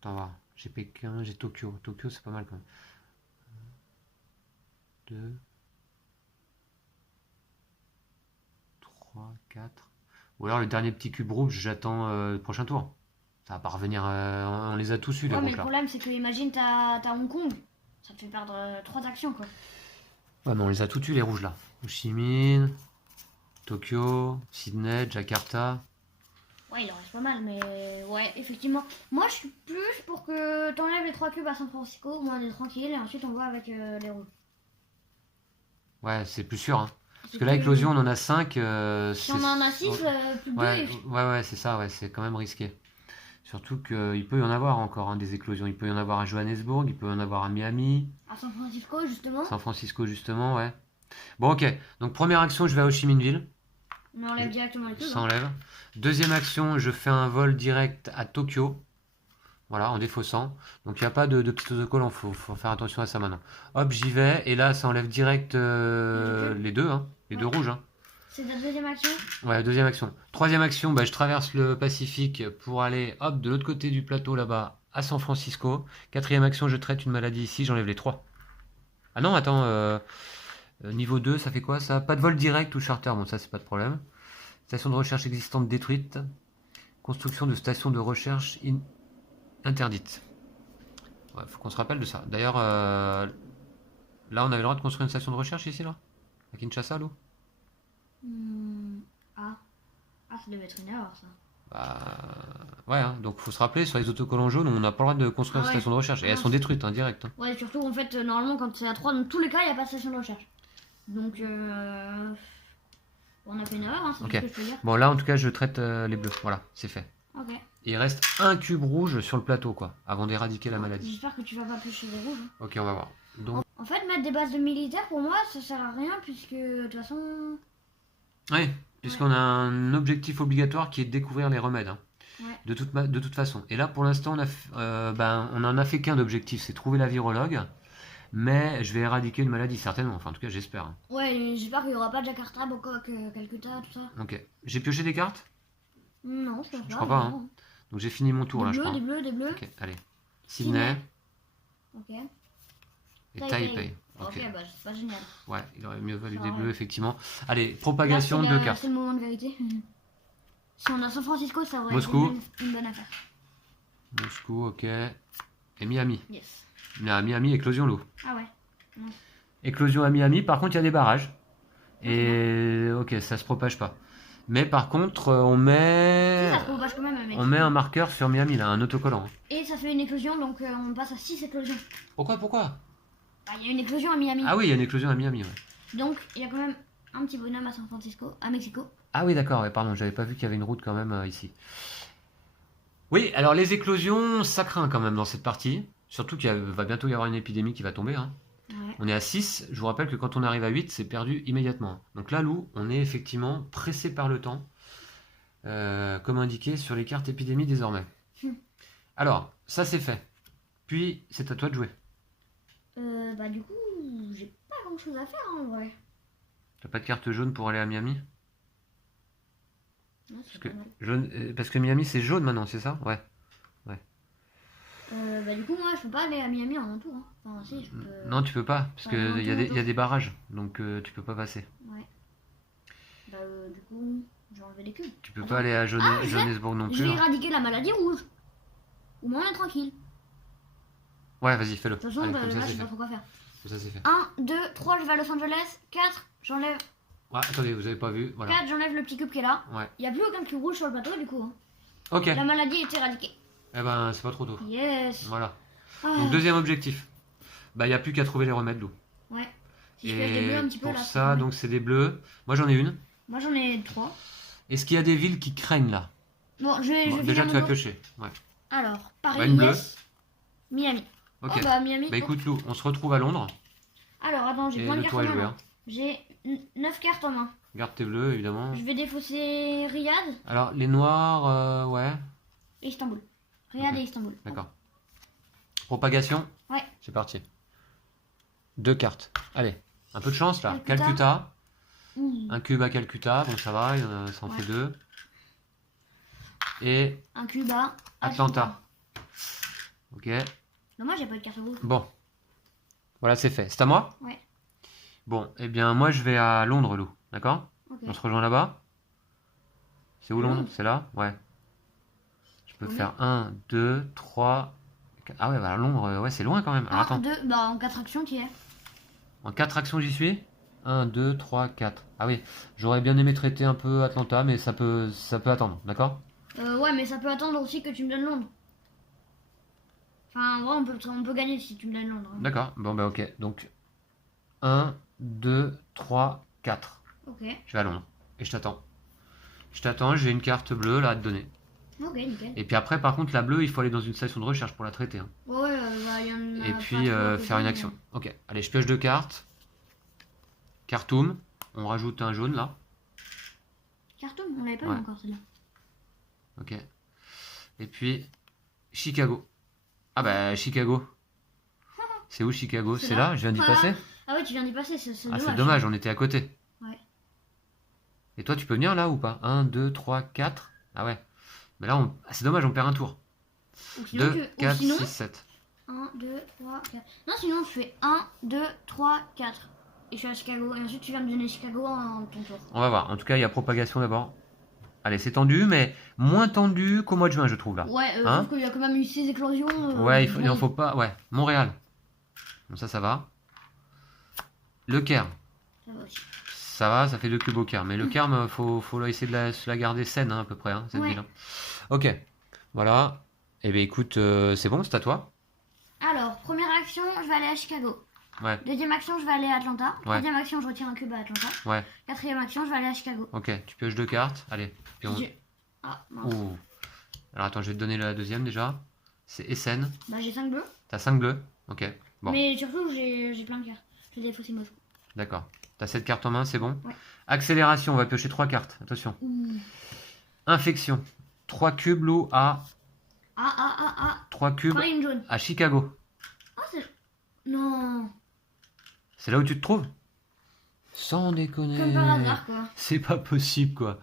Attends voir. J'ai Pékin, j'ai Tokyo. Tokyo, c'est pas mal quand même. 2, 3, 4. Ou alors le dernier petit cube rouge, j'attends le prochain tour. Ça va pas revenir. On les a tous eu, les Ouais, mais rouges le là. problème, c'est que imagine, t'as Hong Kong. Ça te fait perdre 3 actions, quoi. Ouais, mais on les a tous eu, les rouges là. Ho Chi Minh, Tokyo, Sydney, Jakarta. Ouais, il en reste pas mal, mais ouais, effectivement. Moi, je suis plus pour que t'enlèves les 3 cubes à San Francisco, au moins on est tranquille, et ensuite on voit avec les rouges. Ouais, c'est plus sûr. Hein. Parce que là, éclosion, on en a 5. Si on en a 6, plus de 2. Ouais, c'est ça, ouais, c'est quand même risqué. Surtout qu'il peut y en avoir encore des éclosions. Il peut y en avoir à Johannesburg, il peut y en avoir à Miami. À San Francisco, justement. San Francisco, justement, ouais. Bon, ok. Donc, première action, je vais à Ho Chi Minh Ville. On enlève directement les cubes. Ça enlève. Deuxième action, je fais un vol direct à Tokyo. Voilà, en défaussant. Donc, il n'y a pas de petit autocollant. Il faut faire attention à ça maintenant. Hop, j'y vais. Et là, ça enlève direct les deux. Hein, les deux rouges. Hein. C'est ta deuxième action? Ouais, deuxième action. Troisième action, je traverse le Pacifique pour aller hop de l'autre côté du plateau là-bas à San Francisco. Quatrième action, je traite une maladie ici, j'enlève les 3. Ah non, attends, niveau 2, ça fait quoi ça? Pas de vol direct ou charter, bon ça c'est pas de problème. Station de recherche existante détruite. Construction de station de recherche interdite. Ouais, faut qu'on se rappelle de ça. D'ailleurs, là on avait le droit de construire une station de recherche ici là? À Kinshasa, Lou? Ça devait être une erreur, ça. Ouais, hein, donc faut se rappeler, sur les autocollants jaunes, on n'a pas le droit de construire une station de recherche. Et elles sont détruites, direct. Hein. Ouais, surtout en fait, normalement, quand c'est à 3, dans tous les cas, il n'y a pas de station de recherche. Donc, on a fait une erreur, c'est ce que je peux dire. Bon, là, en tout cas, je traite les bleus. Voilà, c'est fait. Ok. Il reste un cube rouge sur le plateau, quoi, avant d'éradiquer la maladie. J'espère que tu vas pas piocher les rouges. Hein. Ok, on va voir. Donc... En fait, mettre des bases de militaires, pour moi, ça sert à rien, puisque, de toute façon... Oui, puisqu'on a un objectif obligatoire qui est de découvrir les remèdes. Hein. Ouais. De toute façon. Et là, pour l'instant, on en a fait qu'un d'objectif, c'est trouver la virologue. Mais je vais éradiquer une maladie, certainement. Enfin, en tout cas, j'espère. Hein. Ouais, j'espère qu'il n'y aura pas de Jakarta, Bangkok, Calcutta, tout ça. Ok. J'ai pioché des cartes? Non, je crois pas. Hein. Donc j'ai fini mon tour, là, je crois. Des bleus. Ok, allez. Sydney. Ok. Et Taipei. Ok, c'est pas génial. Ouais, il aurait mieux valu des bleus, effectivement. Allez, propagation de cartes. C'est le moment de vérité. Si on a San Francisco, ça aurait été une bonne affaire. Moscou, ok. Et Miami. Yes. Miami, éclosion l'eau. Ah ouais. Non. Éclosion à Miami, par contre, il y a des barrages. Et ok, ça se propage pas. Mais par contre, on met... Si, ça se propage quand même. On met un marqueur sur Miami, là, un autocollant. Et ça fait une éclosion, donc on passe à 6 éclosions. Pourquoi? Il y a une éclosion à Miami. Ah oui, il y a une éclosion à Miami, ouais. Donc, il y a quand même un petit bonhomme à San Francisco, à Mexico. Ah oui, d'accord, ouais, pardon, j'avais pas vu qu'il y avait une route quand même ici. Oui, alors les éclosions, ça craint quand même dans cette partie. Surtout qu'il va bientôt y avoir une épidémie qui va tomber. Hein. Ouais. On est à 6, je vous rappelle que quand on arrive à 8, c'est perdu immédiatement. Donc là, Lou, on est effectivement pressé par le temps, comme indiqué sur les cartes épidémie désormais. Alors, ça c'est fait. Puis, c'est à toi de jouer. Du coup, j'ai pas grand chose à faire en vrai. T'as pas de carte jaune pour aller à Miami? Non, parce que Miami c'est jaune maintenant, c'est ça? Ouais. Du coup, moi je peux pas aller à Miami en un tour. Hein. Enfin, si, je peux... Non, tu peux pas, parce qu'il y a des barrages, donc tu peux pas passer. Ouais. Du coup, je vais enlever les cubes. Tu peux pas aller à Johannesburg non plus. Je vais éradiquer la maladie rouge. Au moins, on est tranquille. Ouais, vas-y, fais-le. De toute façon, là, je sais pas trop quoi faire. Ça, c'est fait. 1, 2, 3, je vais à Los Angeles. 4, j'enlève. Ouais, attendez, vous avez pas vu. Voilà. 4, j'enlève le petit cube qui est là. Ouais. Il n'y a plus aucun cube rouge sur le plateau, du coup. Hein. Ok. La maladie est éradiquée. Eh ben, c'est pas trop tôt. Yes. Voilà. Donc, deuxième objectif. Il n'y a plus qu'à trouver les remèdes, Lou. Ouais. Si je pêche des bleus un petit peu pour là. ça, donc c'est des bleus. Moi, j'en ai une. Moi, j'en ai 3. Est-ce qu'il y a des villes qui craignent là? Bon, je vais déjà, tu vas piocher. Ouais. Alors, Paris, une bleue. Miami. Ok. Miami. Écoute, Lou, on se retrouve à Londres. Alors, attends, j'ai plein de cartes en main. Hein. J'ai 9 cartes en main. Garde tes bleus, évidemment. Je vais défausser Riyad. Alors, les noirs, ouais. Et Istanbul. Riyad et Istanbul. D'accord. Propagation. Ouais. C'est parti. 2 cartes. Allez, un peu de chance là. Calcutta. Un cube à Calcutta, bon ça va, ça en fait 2. Et un cube à Atlanta. Ok, Non, moi, j'ai pas de carte rouge. Bon. Voilà, c'est fait. C'est à moi? Ouais. Bon, eh bien, moi, je vais à Londres, Lou. D'accord? Ok. On se rejoint là-bas? C'est où Londres? Londres. C'est là? Ouais. Je peux Oui. faire 1, 2, 3... Ah ouais, bah Londres, ouais, c'est loin quand même. Alors, attends. 2, bah en 4 actions, tu y es. En 4 actions, j'y suis? 1, 2, 3, 4. Ah oui, j'aurais bien aimé traiter un peu Atlanta, mais ça peut attendre, d'accord? Ouais, mais ça peut attendre aussi que tu me donnes Londres. Enfin, en vrai, on peut gagner si tu me donnes Londres. D'accord, bon bah ok. Donc, 1, 2, 3, 4. Ok. Je vais à Londres. Et je t'attends. Je t'attends, j'ai une carte bleue là à te donner. Ok, nickel. Et puis après, par contre, la bleue, il faut aller dans une station de recherche pour la traiter. Hein. Ouais, bah, y en a Et pas puis trop à faire une côté, action. Ok, allez, je pioche 2 cartes. Khartoum, on rajoute un jaune là. Khartoum, on l'avait pas eu Ouais. encore celle-là. Ok. Et puis Chicago. Ah bah Chicago. C'est où Chicago? C'est là? Je viens d'y passer? Ah ouais, tu viens d'y passer, c'est Ah dommage. c'est dommage, on était à côté. Ouais. Et toi tu peux venir là ou pas? 1, 2, 3, 4. Ah ouais. Mais là c'est dommage, on perd un tour. Ou sinon, 2, 4, ou sinon 6, 7. 1, 2, 3, 4. Non, sinon je fais 1, 2, 3, 4. Et je suis à Chicago. Et ensuite tu viens me donner Chicago en ton tour. On va voir. En tout cas, il y a propagation d'abord. Allez, c'est tendu, mais moins tendu qu'au mois de juin, je trouve là. Ouais, Hein? sauf qu'il y a quand même eu 6 éclosions. Ouais, il en faut pas. Ouais, Montréal. Bon, ça va. Le Caire. Ça va aussi. Ça va, ça fait 2 cubes au Caire. Mais le Caire, faut essayer de la garder saine, hein, à peu près, hein, cette Ouais. ville. Hein. Ok, voilà. Eh bien, écoute, c'est bon, c'est à toi. Alors, première action, je vais aller à Chicago. Ouais, Deuxième action, je vais aller à Atlanta. Ouais. Troisième action, je retire un cube à Atlanta. ouais. Quatrième action, je vais aller à Chicago. Ok, tu pioches 2 cartes. Allez. Puis on... Ah, mince. Ouh. Alors attends, je vais te donner la deuxième déjà. C'est Essen. Bah, j'ai 5 bleus. T'as 5 bleus. Ok, bon. Mais surtout, j'ai plein de cartes. Je vais défausser Moscou. D'accord. T'as 7 cartes en main, c'est bon? Ouais. Accélération, on va piocher 3 cartes. Attention. Ouh. Infection. 3 cubes, Lou, à... Ah. 3 cubes Pareil, une jaune. à Chicago. Ah, c'est... Non. C'est là où tu te trouves? Sans déconner. Comme par hasard, quoi. C'est pas possible, quoi.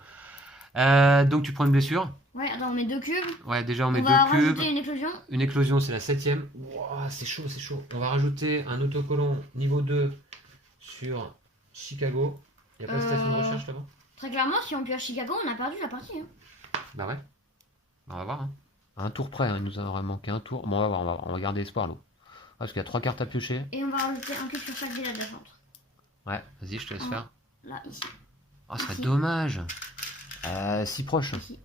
Donc tu prends une blessure. Ouais, attends, on met 2 cubes. Ouais, déjà on met On 2 va cubes. rajouter une éclosion. Une éclosion, c'est la 7ème. Wouah, c'est chaud, c'est chaud. On va rajouter un autocollant niveau 2 sur Chicago. Il n'y a pas de station de recherche là-bas? Très clairement, si on pioche Chicago, on a perdu la partie. Hein. Bah ouais. On va voir. Hein. À un tour près, hein, il nous en aurait manqué un tour. Bon, on va voir, on va garder espoir, là. Ah, parce qu'il y a 3 cartes à piocher. Et on va rajouter un cube sur chaque ville adjacente. Ouais, vas-y, je te laisse faire. Là, ici. Oh, ce serait Ici. dommage. Si proche. Ici.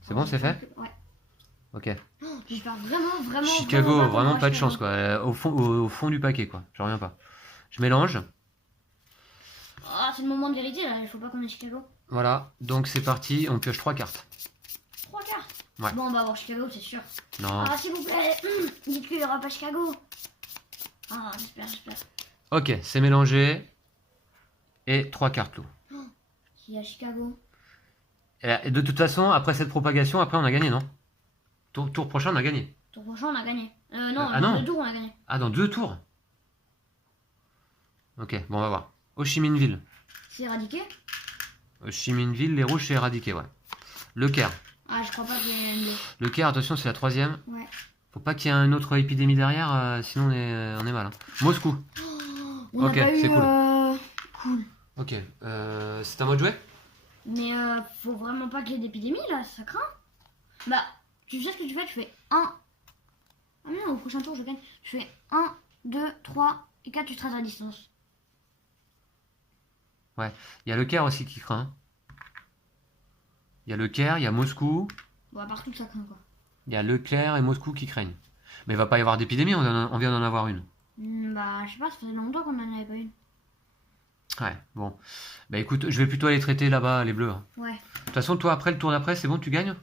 C'est bon, c'est fait? Ouais. Ok. Oh, j'espère vraiment. Chicago, vraiment pas de chance, Chicago. quoi. Au fond du paquet, quoi. Je reviens pas. Je mélange. Ah, c'est le moment de vérité là, il faut pas qu'on ait Chicago. Voilà, donc c'est parti, on pioche 3 cartes. 3 cartes. Ouais. Bon, on va avoir Chicago, c'est sûr. Non. Ah, s'il vous plaît, dites qu'il y aura pas Chicago. Ah, j'espère. Ok, c'est mélangé. Et 3 cartes, Lou. S'il y a Chicago. Et de toute façon, après cette propagation, après on a gagné, non? Tour prochain, on a gagné. Tour prochain, on a gagné. Non, ah non. dans 2 tours, on a gagné. Ah, dans 2 tours? Ok, bon, on va voir. Ho Chi Minh Ville. C'est éradiqué? Ho Chi Minh Ville, les rouges, c'est éradiqué, ouais. Le Caire. Ah, je crois pas qu'il y ait une. Le Caire, attention, c'est la 3ème. Ouais. Faut pas qu'il y ait une autre épidémie derrière, sinon on est mal. Hein. Moscou. On Ok, a pas eu, c'est cool. Cool. Ok, c'est à moi de jouer? Mais faut vraiment pas qu'il y ait d'épidémie là, ça craint. Bah, tu sais ce que tu fais? Tu fais 1. Ah non, au prochain tour je gagne. Tu fais 1, 2, 3 et 4, tu traces à distance. Ouais, il y a le Caire aussi qui craint. Il y a le Caire, il y a Moscou. Bon, partout ça craint quoi. Il y a Leclerc et Moscou qui craignent. Mais il va pas y avoir d'épidémie, on vient d'en avoir une. Bah, je sais pas, ça faisait longtemps qu'on en avait pas une. Ouais, bon. Bah écoute, je vais plutôt aller traiter là-bas les bleus. Hein. Ouais. De toute façon, toi après le tour d'après, c'est bon, tu gagnes?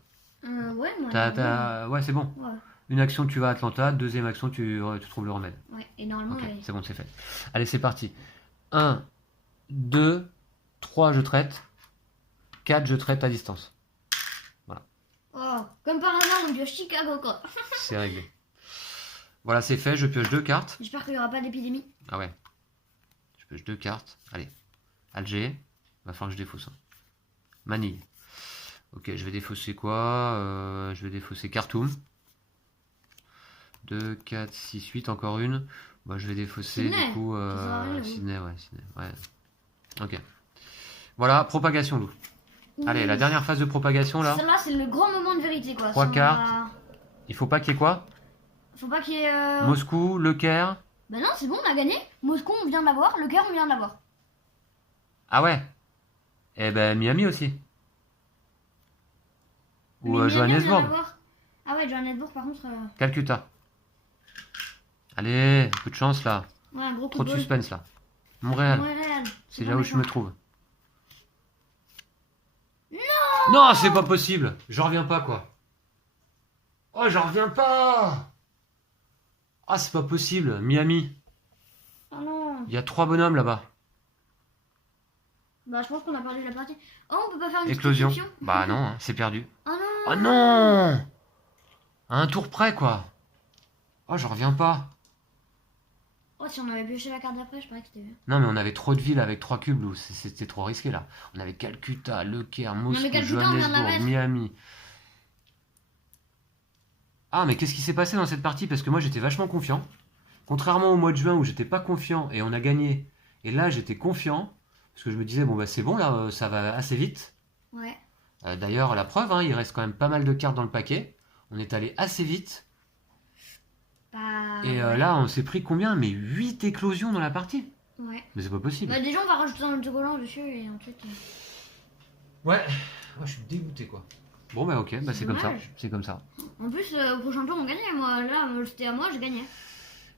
Ouais, moi. Ouais, c'est bon. Ouais. Une action, tu vas à Atlanta. Deuxième action, tu trouves le remède. Ouais, et normalement. Ok, ouais. c'est bon, c'est fait. Allez, c'est parti. 1, 2, 3, je traite. 4, je traite à distance. Oh, comme par hasard, on pioche Chicago quoi. C'est réglé. Voilà, c'est fait. Je pioche 2 cartes. J'espère qu'il y aura pas d'épidémie. Ah ouais. Je pioche 2 cartes. Allez. Alger. Va falloir que je défausse. Hein. Manille. Ok, je vais défausser quoi? Je vais défausser Khartoum. 2, 4, 6, 8, encore une. Bah, je vais défausser Sydney. du coup Sydney, Sydney, ouais. Ok. Voilà, propagation loup. Oui. Allez, la dernière phase de propagation là. Celle-là, c'est le grand moment de vérité quoi. 3 Si on cartes. va- Il faut pas qu'il y ait quoi? Faut pas qu'il y ait. Moscou, Le Caire. Bah non, c'est bon, on a gagné. Moscou, on vient de l'avoir. Le Caire, on vient de l'avoir. Ah ouais. Eh ben Miami aussi. Ou Mais Miami, on vient de Johannesburg. l'avoir. Ah ouais, Johannesburg, par contre. Calcutta. Allez, un peu de chance là. Ouais, un gros coup Trop de bol. suspense là. Montréal. Montréal. C'est pas là où je méchant. me trouve. Non, c'est pas possible. J'en reviens pas quoi. Oh, j'en reviens pas. Ah, c'est pas possible. Miami. Oh non. Il y a 3 bonhommes là-bas. Bah, je pense qu'on a perdu la partie. Oh, on peut pas faire une Éclosion. substitution. Bah non, hein, c'est perdu. Oh non. Oh non. À un tour près quoi. Oh, j'en reviens pas. Oh, si on avait pioché la carte d'après, je parie que c'était bien. Non, mais on avait trop de villes avec 3 cubes, Lou. C'était trop risqué là. On avait Calcutta, Le Caire, Moscou, mais Calcutta, on vient de la Johannesburg, mettre. Miami. Ah, mais qu'est-ce qui s'est passé dans cette partie? Parce que moi j'étais vachement confiant. Contrairement au mois de juin où j'étais pas confiant et on a gagné. Et là j'étais confiant. Parce que je me disais, bon bah c'est bon là, ça va assez vite. Ouais. D'ailleurs, la preuve, hein, il reste quand même pas mal de cartes dans le paquet. On est allé assez vite. Bah. Et ouais. là, on s'est pris combien? Mais 8 éclosions dans la partie. Ouais. Mais c'est pas possible. Bah, déjà, on va rajouter un autocollant dessus et ensuite. Ouais, moi je suis dégoûté quoi. Bon bah ok, bah c'est comme ça. dommage. C'est comme ça. En plus, au prochain tour, on gagnait. Moi, là, c'était à moi, je gagnais.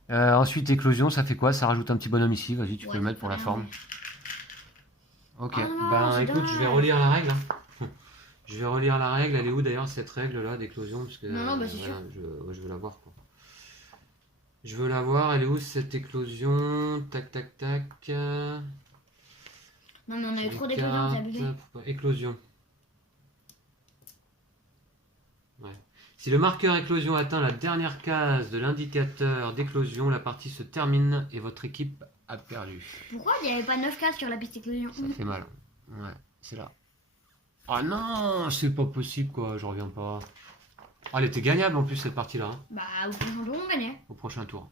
Ensuite, éclosion, ça fait quoi? Ça rajoute un petit bonhomme ici. Vas-y, tu peux Ouais, le mettre pour la ouais. forme. Ok, Oh non, ben c'est écoute, je vais dommage. relire la règle. Hein. Je vais relire la règle. Elle est où d'ailleurs cette règle là d'éclosion? Parce que Non, bah, c'est sûr. je veux la voir quoi. Je veux la voir. Elle est où cette éclosion? Tac tac tac. Non, mais on a eu trop d'éclosions, c'est abusé. Éclosion. Ouais. Si le marqueur éclosion atteint la dernière case de l'indicateur d'éclosion, la partie se termine et votre équipe a perdu. Pourquoi il n'y avait pas 9 cases sur la piste éclosion? Ça fait mal. Ouais, c'est là. Oh non, c'est pas possible quoi, je reviens pas. Oh, elle était gagnable en plus cette partie-là. Hein, Bah, au prochain tour, on gagnait. au prochain tour.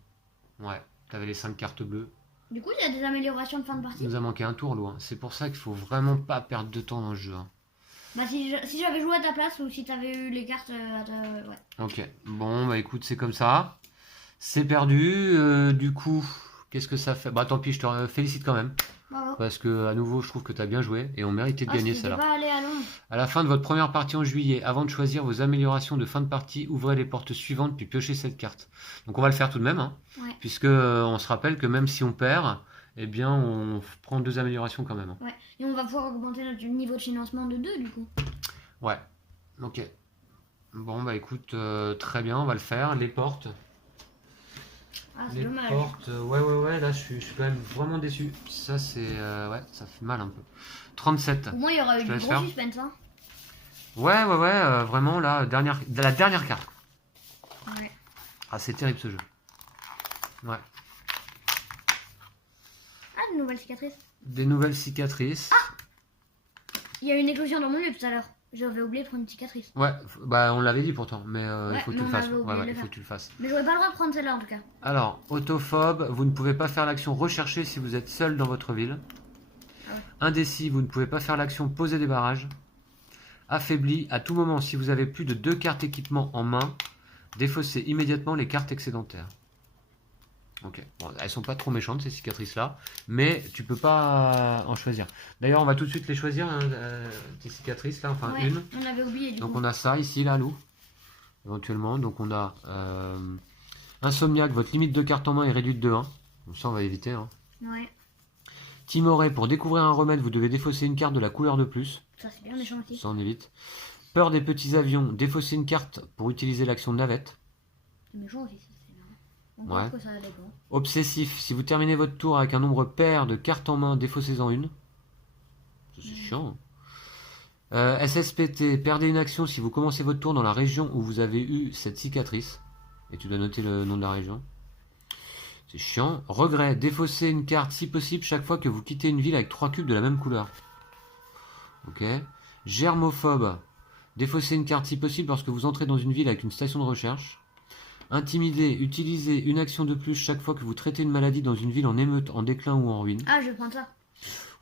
Ouais, t'avais les 5 cartes bleues. Du coup, il y a des améliorations de fin de Il partie. nous a manqué un tour, loin. C'est pour ça qu'il faut vraiment pas perdre de temps dans le jeu. Hein. Bah, si j'avais joué à ta place ou si t'avais eu les cartes à ta. Ouais. Ok, bon bah écoute, c'est comme ça. C'est perdu. Du coup, qu'est-ce que ça fait? Bah tant pis, je te félicite quand même. Bravo. Parce que à nouveau, je trouve que t'as bien joué et on méritait de gagner c'était celle-là. pas aller à Londres. À la fin de votre première partie en juillet, avant de choisir vos améliorations de fin de partie, ouvrez les portes suivantes puis piochez cette carte. Donc on va le faire tout de même, hein, Ouais. puisque on se rappelle que même si on perd, eh bien on prend 2 améliorations quand même. Hein. Ouais. Et on va pouvoir augmenter notre niveau de financement de 2 du coup. Ouais, ok. Bon bah écoute, très bien, on va le faire. Les portes. Ah, c'est Les dommage. portes, ouais, là je suis quand même vraiment déçu. Ça c'est, ouais, ça fait mal un peu. 37. Au moins, il y aura eu Je te du laisse gros faire. suspense. Hein. Ouais, vraiment là, la dernière carte. Ouais. Ah c'est terrible ce jeu. Ouais. Ah, de nouvelles cicatrices. Des nouvelles cicatrices. Il y a une éclosion dans mon lieu tout à l'heure. J'avais oublié de prendre une cicatrice. Ouais, bah on l'avait dit pourtant, mais il Ouais, faut que mais tu le on fasses. avait oublié Ouais, de le il faut faire. que tu le fasses. Mais j'aurais pas le droit de prendre celle-là en tout cas. Alors, autophobe, vous ne pouvez pas faire l'action rechercher si vous êtes seul dans votre ville. Ah ouais. Indécis, vous ne pouvez pas faire l'action poser des barrages. Affaibli, à tout moment, si vous avez plus de 2 cartes équipement en main, défaussez immédiatement les cartes excédentaires. Ok, bon, elles sont pas trop méchantes ces cicatrices là, mais tu peux pas en choisir. D'ailleurs, on va tout de suite les choisir, hein, tes cicatrices là, enfin Ouais, une. on avait oublié du Donc coup. on a ça ici là, Lou, éventuellement. Donc on a Insomniaque, votre limite de cartes en main est réduite de 1. Donc ça on va éviter. Hein. Ouais, Timoré, pour découvrir un remède, vous devez défausser une carte de la couleur de plus. ça c'est bien méchant aussi. Ça on évite. Peur des petits avions, défausser une carte pour utiliser l'action navette. C'est méchant aussi, ça c'est bien. On Ouais. voit que ça dépend. Obsessif, si vous terminez votre tour avec un nombre pair de cartes en main, défaussez-en une. Ça, c'est chiant. SSPT, perdez une action si vous commencez votre tour dans la région où vous avez eu cette cicatrice. Et tu dois noter le nom de la région. C'est chiant. Regret, défausser une carte si possible chaque fois que vous quittez une ville avec 3 cubes de la même couleur. Ok. Germophobe, défausser une carte si possible lorsque vous entrez dans une ville avec une station de recherche. Intimider, utiliser une action de plus chaque fois que vous traitez une maladie dans une ville en émeute, en déclin ou en ruine. Ah, je vais prendre ça.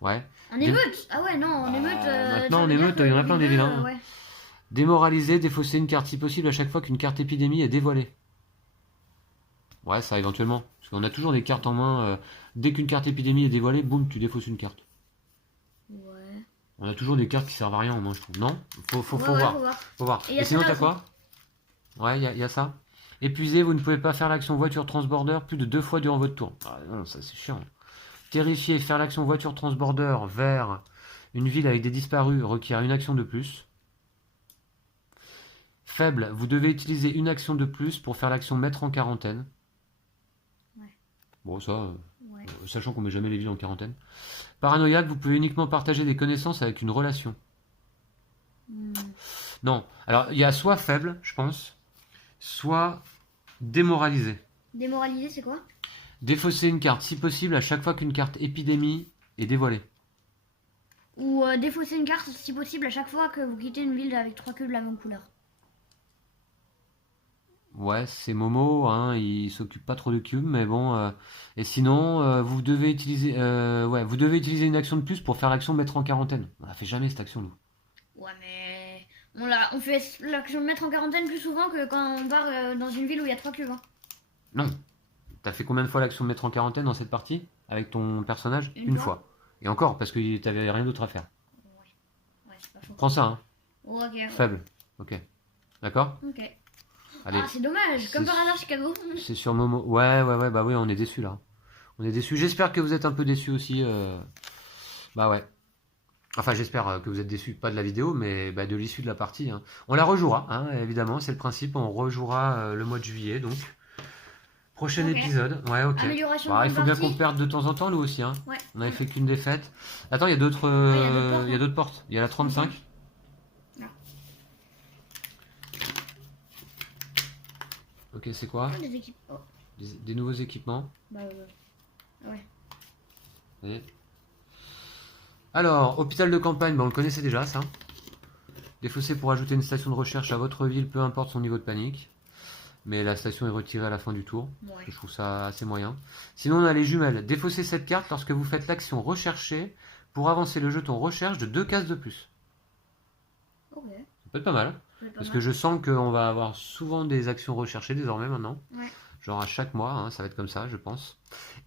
Ouais. En émeute? Ah ouais, non, en émeute. Maintenant, en émeute, il y en a plein des villes. Ouais. Démoraliser, défausser une carte si possible à chaque fois qu'une carte épidémie est dévoilée. Ouais, ça éventuellement. Parce qu'on a toujours des cartes en main. Dès qu'une carte épidémie est dévoilée, boum, tu défausses une carte. Ouais. On a toujours des cartes qui servent à rien en main, je trouve. Non? Faut voir. Faut voir. Et sinon, t'as quoi? Ouais, il y a ça. Épuisé, vous ne pouvez pas faire l'action voiture transborder plus de 2 fois durant votre tour. Ah, non, ça c'est chiant. Terrifié, faire l'action voiture transborder vers une ville avec des disparus requiert une action de plus. Faible, vous devez utiliser une action de plus pour faire l'action mettre en quarantaine. Ouais. Bon, ça, sachant qu'on met jamais les villes en quarantaine. Paranoïaque, vous pouvez uniquement partager des connaissances avec une relation. Non, alors il y a soit faible, je pense, soit démoralisé. Démoralisé, c'est quoi? Défausser une carte, si possible, à chaque fois qu'une carte épidémie est dévoilée. Ou défausser une carte, si possible, à chaque fois que vous quittez une ville avec 3 cubes de la même couleur. Ouais, c'est Momo, hein, il s'occupe pas trop de cubes, mais bon. Et sinon, vous devez utiliser, vous devez utiliser une action de plus pour faire l'action mettre en quarantaine. On la fait jamais cette action, nous. Ouais, mais on fait l'action de mettre en quarantaine plus souvent que quand on part dans une ville où il y a 3 cubes. Hein. Non. T'as fait combien de fois l'action de mettre en quarantaine dans cette partie avec ton personnage? Une fois. Et encore, parce que t'avais rien d'autre à faire. Ouais, c'est pas chaud. Prends ça, hein. Oh, ok. Faible. Ok. D'accord? Ok. Allez. Ah, c'est dommage, comme par hasard Chicago. C'est sur Momo. Ouais, bah oui, on est déçus là. On est déçus. J'espère que vous êtes un peu déçus aussi. Bah ouais. Enfin, j'espère que vous êtes déçus, pas de la vidéo, mais de l'issue de la partie. Hein. On la rejouera, hein, évidemment, c'est le principe. On rejouera le mois de juillet, donc. Prochain épisode. Ouais, ok. Amélioration il faut bien qu'on perde de temps en temps, nous aussi. Hein. Ouais. On avait fait qu'une défaite. Attends, il y a d'autres portes. Il y a la 35. Non. Ok, c'est quoi? Des nouveaux équipements. Bah ouais. Et... Alors, hôpital de campagne, on le connaissait déjà, ça. Défausser pour ajouter une station de recherche à votre ville, peu importe son niveau de panique. Mais la station est retirée à la fin du tour. Ouais. Je trouve ça assez moyen. Sinon, on a les jumelles. Défaussez cette carte lorsque vous faites l'action rechercher pour avancer le jeton recherche de 2 cases de plus. Ok. Ça peut être pas mal. Parce que je sens qu'on va avoir souvent des actions recherchées désormais maintenant. Ouais. Genre à chaque mois, hein, ça va être comme ça, je pense.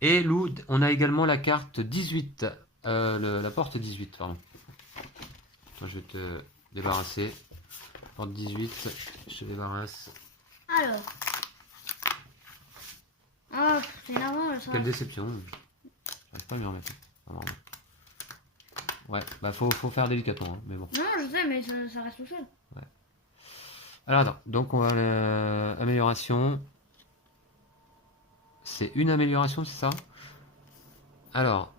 Et Lou, on a également la carte 18. La porte 18, pardon. Attends, je vais te débarrasser. Porte 18, je te débarrasse. Alors. Oh, c'est énervant ça. Quelle déception. J'arrive pas à m'y remettre. Ouais, bah faut faire délicatement, hein, mais bon. Non, je sais, mais ça reste tout seul. Ouais. Alors attends, donc on va l'amélioration. C'est une amélioration, c'est ça? Alors,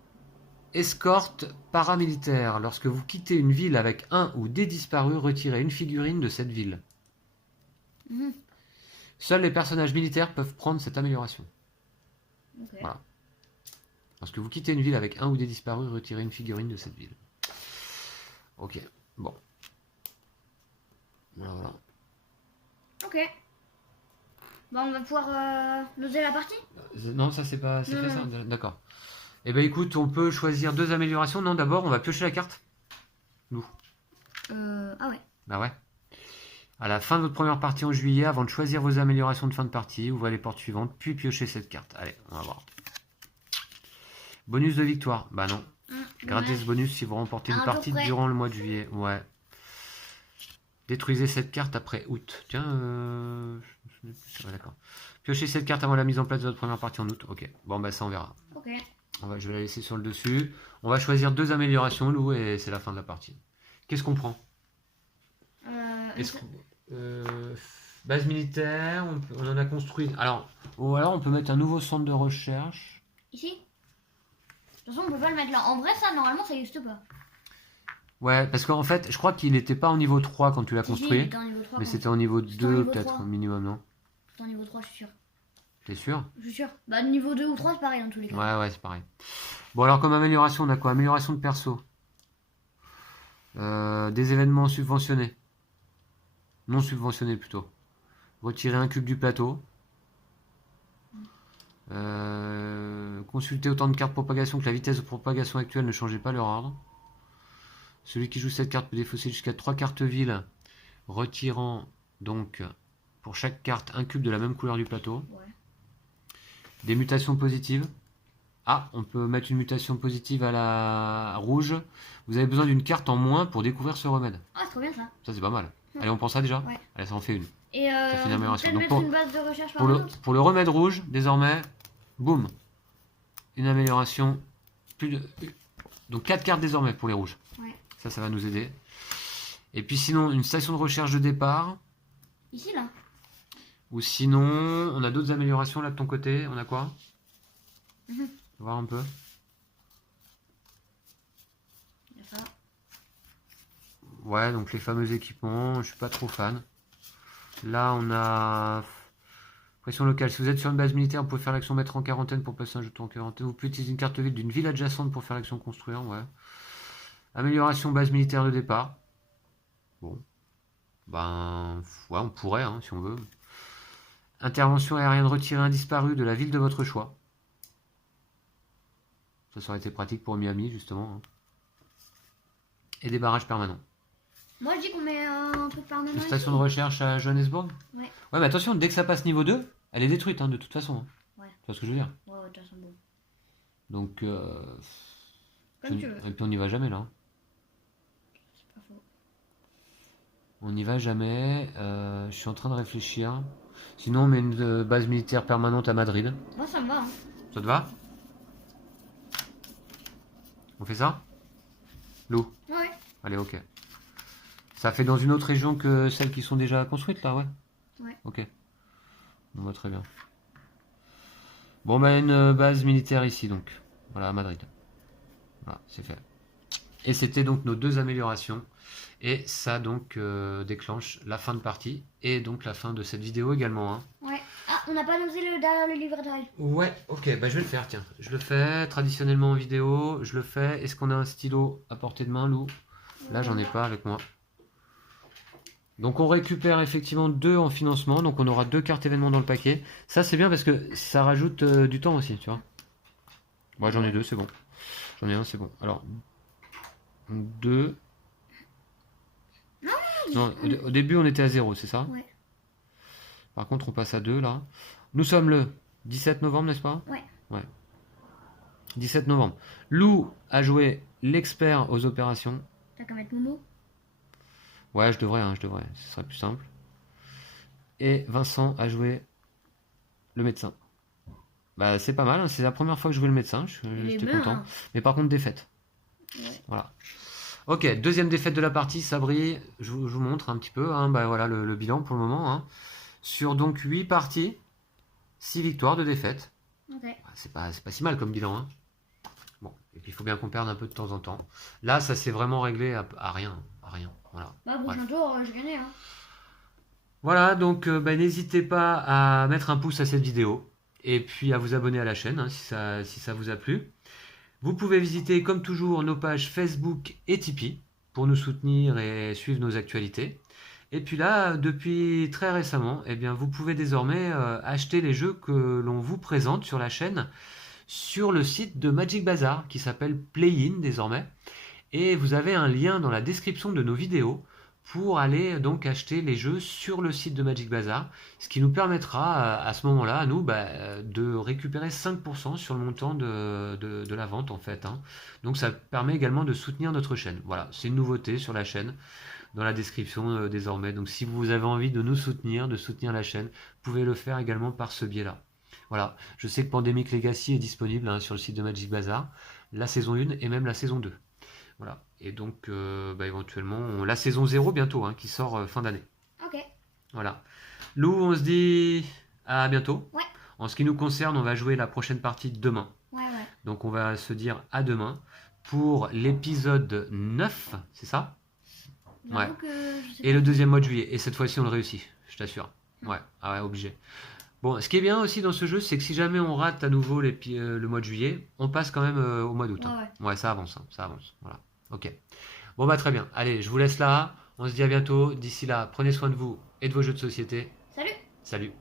escorte paramilitaire. Lorsque vous quittez une ville avec un ou des disparus, retirez une figurine de cette ville. Seuls les personnages militaires peuvent prendre cette amélioration. Okay. Voilà. Lorsque vous quittez une ville avec un ou des disparus, retirez une figurine de cette ville. Ok, bon. Voilà. Ok. Bon, on va pouvoir loser la partie? Non, ça c'est pas fait ça. D'accord. Eh ben écoute, on peut choisir 2 améliorations. Non, d'abord, on va piocher la carte. Nous. Ah ouais. Bah ouais. À la fin de votre première partie en juillet, avant de choisir vos améliorations de fin de partie, ouvrez les portes suivantes, puis piochez cette carte. Allez, on va voir. Bonus de victoire. Bah non. Gardez ce bonus si vous remportez une partie durant le mois de juillet. Ouais. Détruisez cette carte après août. Tiens, ouais, d'accord. Piochez cette carte avant la mise en place de votre première partie en août. Ok. Bon, bah ça on verra. Ok. Je vais la laisser sur le dessus. On va choisir 2 améliorations, Lou, et c'est la fin de la partie. Qu'est-ce qu'on prend? Base militaire, on en a construit. Alors on peut mettre un nouveau centre de recherche. Ici? De toute façon, on peut pas le mettre là. En vrai, ça, normalement, ça n'existe pas. Ouais, parce qu'en fait, je crois qu'il n'était pas en niveau 3 quand tu l'as construit. Mais c'était en niveau 2 peut-être, minimum, non? C'était en niveau 3, je suis sûr. T'es sûr? Je suis sûr. Bah, niveau 2 ou 3, c'est pareil dans tous les cas. Ouais, c'est pareil. Bon, alors, comme amélioration, on a quoi? Amélioration de perso. Des événements subventionnés. Non subventionnés, plutôt. Retirer un cube du plateau. Consultez autant de cartes propagation que la vitesse de propagation actuelle, ne changez pas leur ordre. Celui qui joue cette carte peut défausser jusqu'à 3 cartes villes, retirant donc pour chaque carte un cube de la même couleur du plateau. Ouais. Des mutations positives. Ah, on peut mettre une mutation positive à la rouge. Vous avez besoin d'une carte en moins pour découvrir ce remède. Ah, c'est trop bien ça. Ça, c'est pas mal. Allez, on prend ça déjà. Ouais. Allez, ça en fait une. Et ça fait une amélioration. Donc une base de recherche permanente. pour le remède rouge, désormais, boum, une amélioration. Donc 4 cartes désormais pour les rouges. Ouais. Ça va nous aider. Et puis sinon, une station de recherche de départ. Ici, là. Ou sinon, on a d'autres améliorations là de ton côté. On a quoi? On va voir un peu. Il y a ça. Ouais, donc les fameux équipements, je suis pas trop fan. Là, on a pression locale. Si vous êtes sur une base militaire, vous pouvez faire l'action mettre en quarantaine pour placer un jeton en quarantaine. Vous pouvez utiliser une carte vide d'une ville adjacente pour faire l'action construire. Ouais. Amélioration base militaire de départ. Bon. Ben, ouais, on pourrait, hein, si on veut. Intervention aérienne retirée un disparu de la ville de votre choix. Ça aurait été pratique pour Miami, justement. Hein. Et des barrages permanents. Moi, je dis qu'on met un truc permanent. Une station de recherche à Johannesburg. Ouais. Ouais, mais attention, dès que ça passe niveau 2, elle est détruite, hein, de toute façon. Hein. Ouais. Tu vois ce que je veux dire? Ouais, de toute façon, bon. Donc, comme tu veux. Et puis on n'y va jamais, là. Hein. C'est pas faux. On n'y va jamais. Je suis en train de réfléchir. Sinon, on met une base militaire permanente à Madrid. Moi, ça me va. Hein. Ça te va? On fait ça? Lou? Ouais. Allez, ok. Ça fait dans une autre région que celles qui sont déjà construites, là, ouais? Ouais. Ok. On va très bien. Bon, bah, une base militaire ici, donc. Voilà, à Madrid. Voilà, c'est fait. Et c'était donc nos 2 améliorations. Et ça, donc, déclenche la fin de partie. Et donc, la fin de cette vidéo également. Hein. Ouais. Ah, on n'a pas noté derrière le livret de règles. Ouais, ok, bah je vais le faire, tiens. Je le fais traditionnellement en vidéo. Je le fais. Est-ce qu'on a un stylo à portée de main, Lou? Là, j'en ai pas avec moi. Donc on récupère effectivement 2 en financement, donc on aura 2 cartes événements dans le paquet. Ça c'est bien parce que ça rajoute du temps aussi, tu vois. Moi j'en ai 2, c'est bon. J'en ai un, c'est bon. Alors, 2. Non, au début on était à 0, c'est ça? Ouais. Par contre on passe à 2 là. Nous sommes le 17 novembre, n'est-ce pas? Ouais. Ouais. 17 novembre. Lou a joué l'expert aux opérations. T'as qu'à mettre Momo. Ouais, je devrais, ce serait plus simple. Et Vincent a joué le médecin. Bah c'est pas mal, hein. C'est la première fois que je jouais le médecin, j'étais content. Hein. Mais par contre défaite. Ouais. Voilà. Ok, deuxième défaite de la partie, Sabri, je vous montre un petit peu, hein. Bah voilà le bilan pour le moment. Hein. Sur donc 8 parties, 6 victoires, 2 défaites. Okay. Bah, c'est pas si mal comme bilan. Hein. Bon, et puis il faut bien qu'on perde un peu de temps en temps. Là, ça s'est vraiment réglé à rien. Voilà. Bah, prochain tour, je gagnais. Hein. Voilà, donc n'hésitez pas à mettre un pouce à cette vidéo et puis à vous abonner à la chaîne hein, si ça vous a plu. Vous pouvez visiter comme toujours nos pages Facebook et Tipeee pour nous soutenir et suivre nos actualités. Et puis là, depuis très récemment, eh bien, vous pouvez désormais acheter les jeux que l'on vous présente sur la chaîne sur le site de Magic Bazar qui s'appelle Play-in désormais. Et vous avez un lien dans la description de nos vidéos pour aller donc acheter les jeux sur le site de Magic Bazar, ce qui nous permettra à ce moment-là, à nous, de récupérer 5% sur le montant de la vente en fait. Hein. Donc ça permet également de soutenir notre chaîne. Voilà, c'est une nouveauté sur la chaîne, dans la description désormais. Donc si vous avez envie de nous soutenir, de soutenir la chaîne, vous pouvez le faire également par ce biais-là. Voilà, je sais que Pandemic Legacy est disponible hein, sur le site de Magic Bazar, la saison 1 et même la saison 2. Voilà. Et donc, éventuellement, la saison 0 bientôt, hein, qui sort fin d'année. Ok. Voilà. Lou, on se dit à bientôt. Ouais. En ce qui nous concerne, on va jouer la prochaine partie demain. Ouais. Donc, on va se dire à demain pour l'épisode 9, c'est ça? Ouais. Et le deuxième mois de juillet. Et cette fois-ci, on le réussit, je t'assure. Ouais, ah ouais, obligé. Bon, ce qui est bien aussi dans ce jeu, c'est que si jamais on rate à nouveau le mois de juillet, on passe quand même au mois d'août. Hein. Ouais, ça avance, ça avance. Voilà. Ok. Bon bah très bien. Allez, je vous laisse là. On se dit à bientôt. D'ici là, prenez soin de vous et de vos jeux de société. Salut. Salut.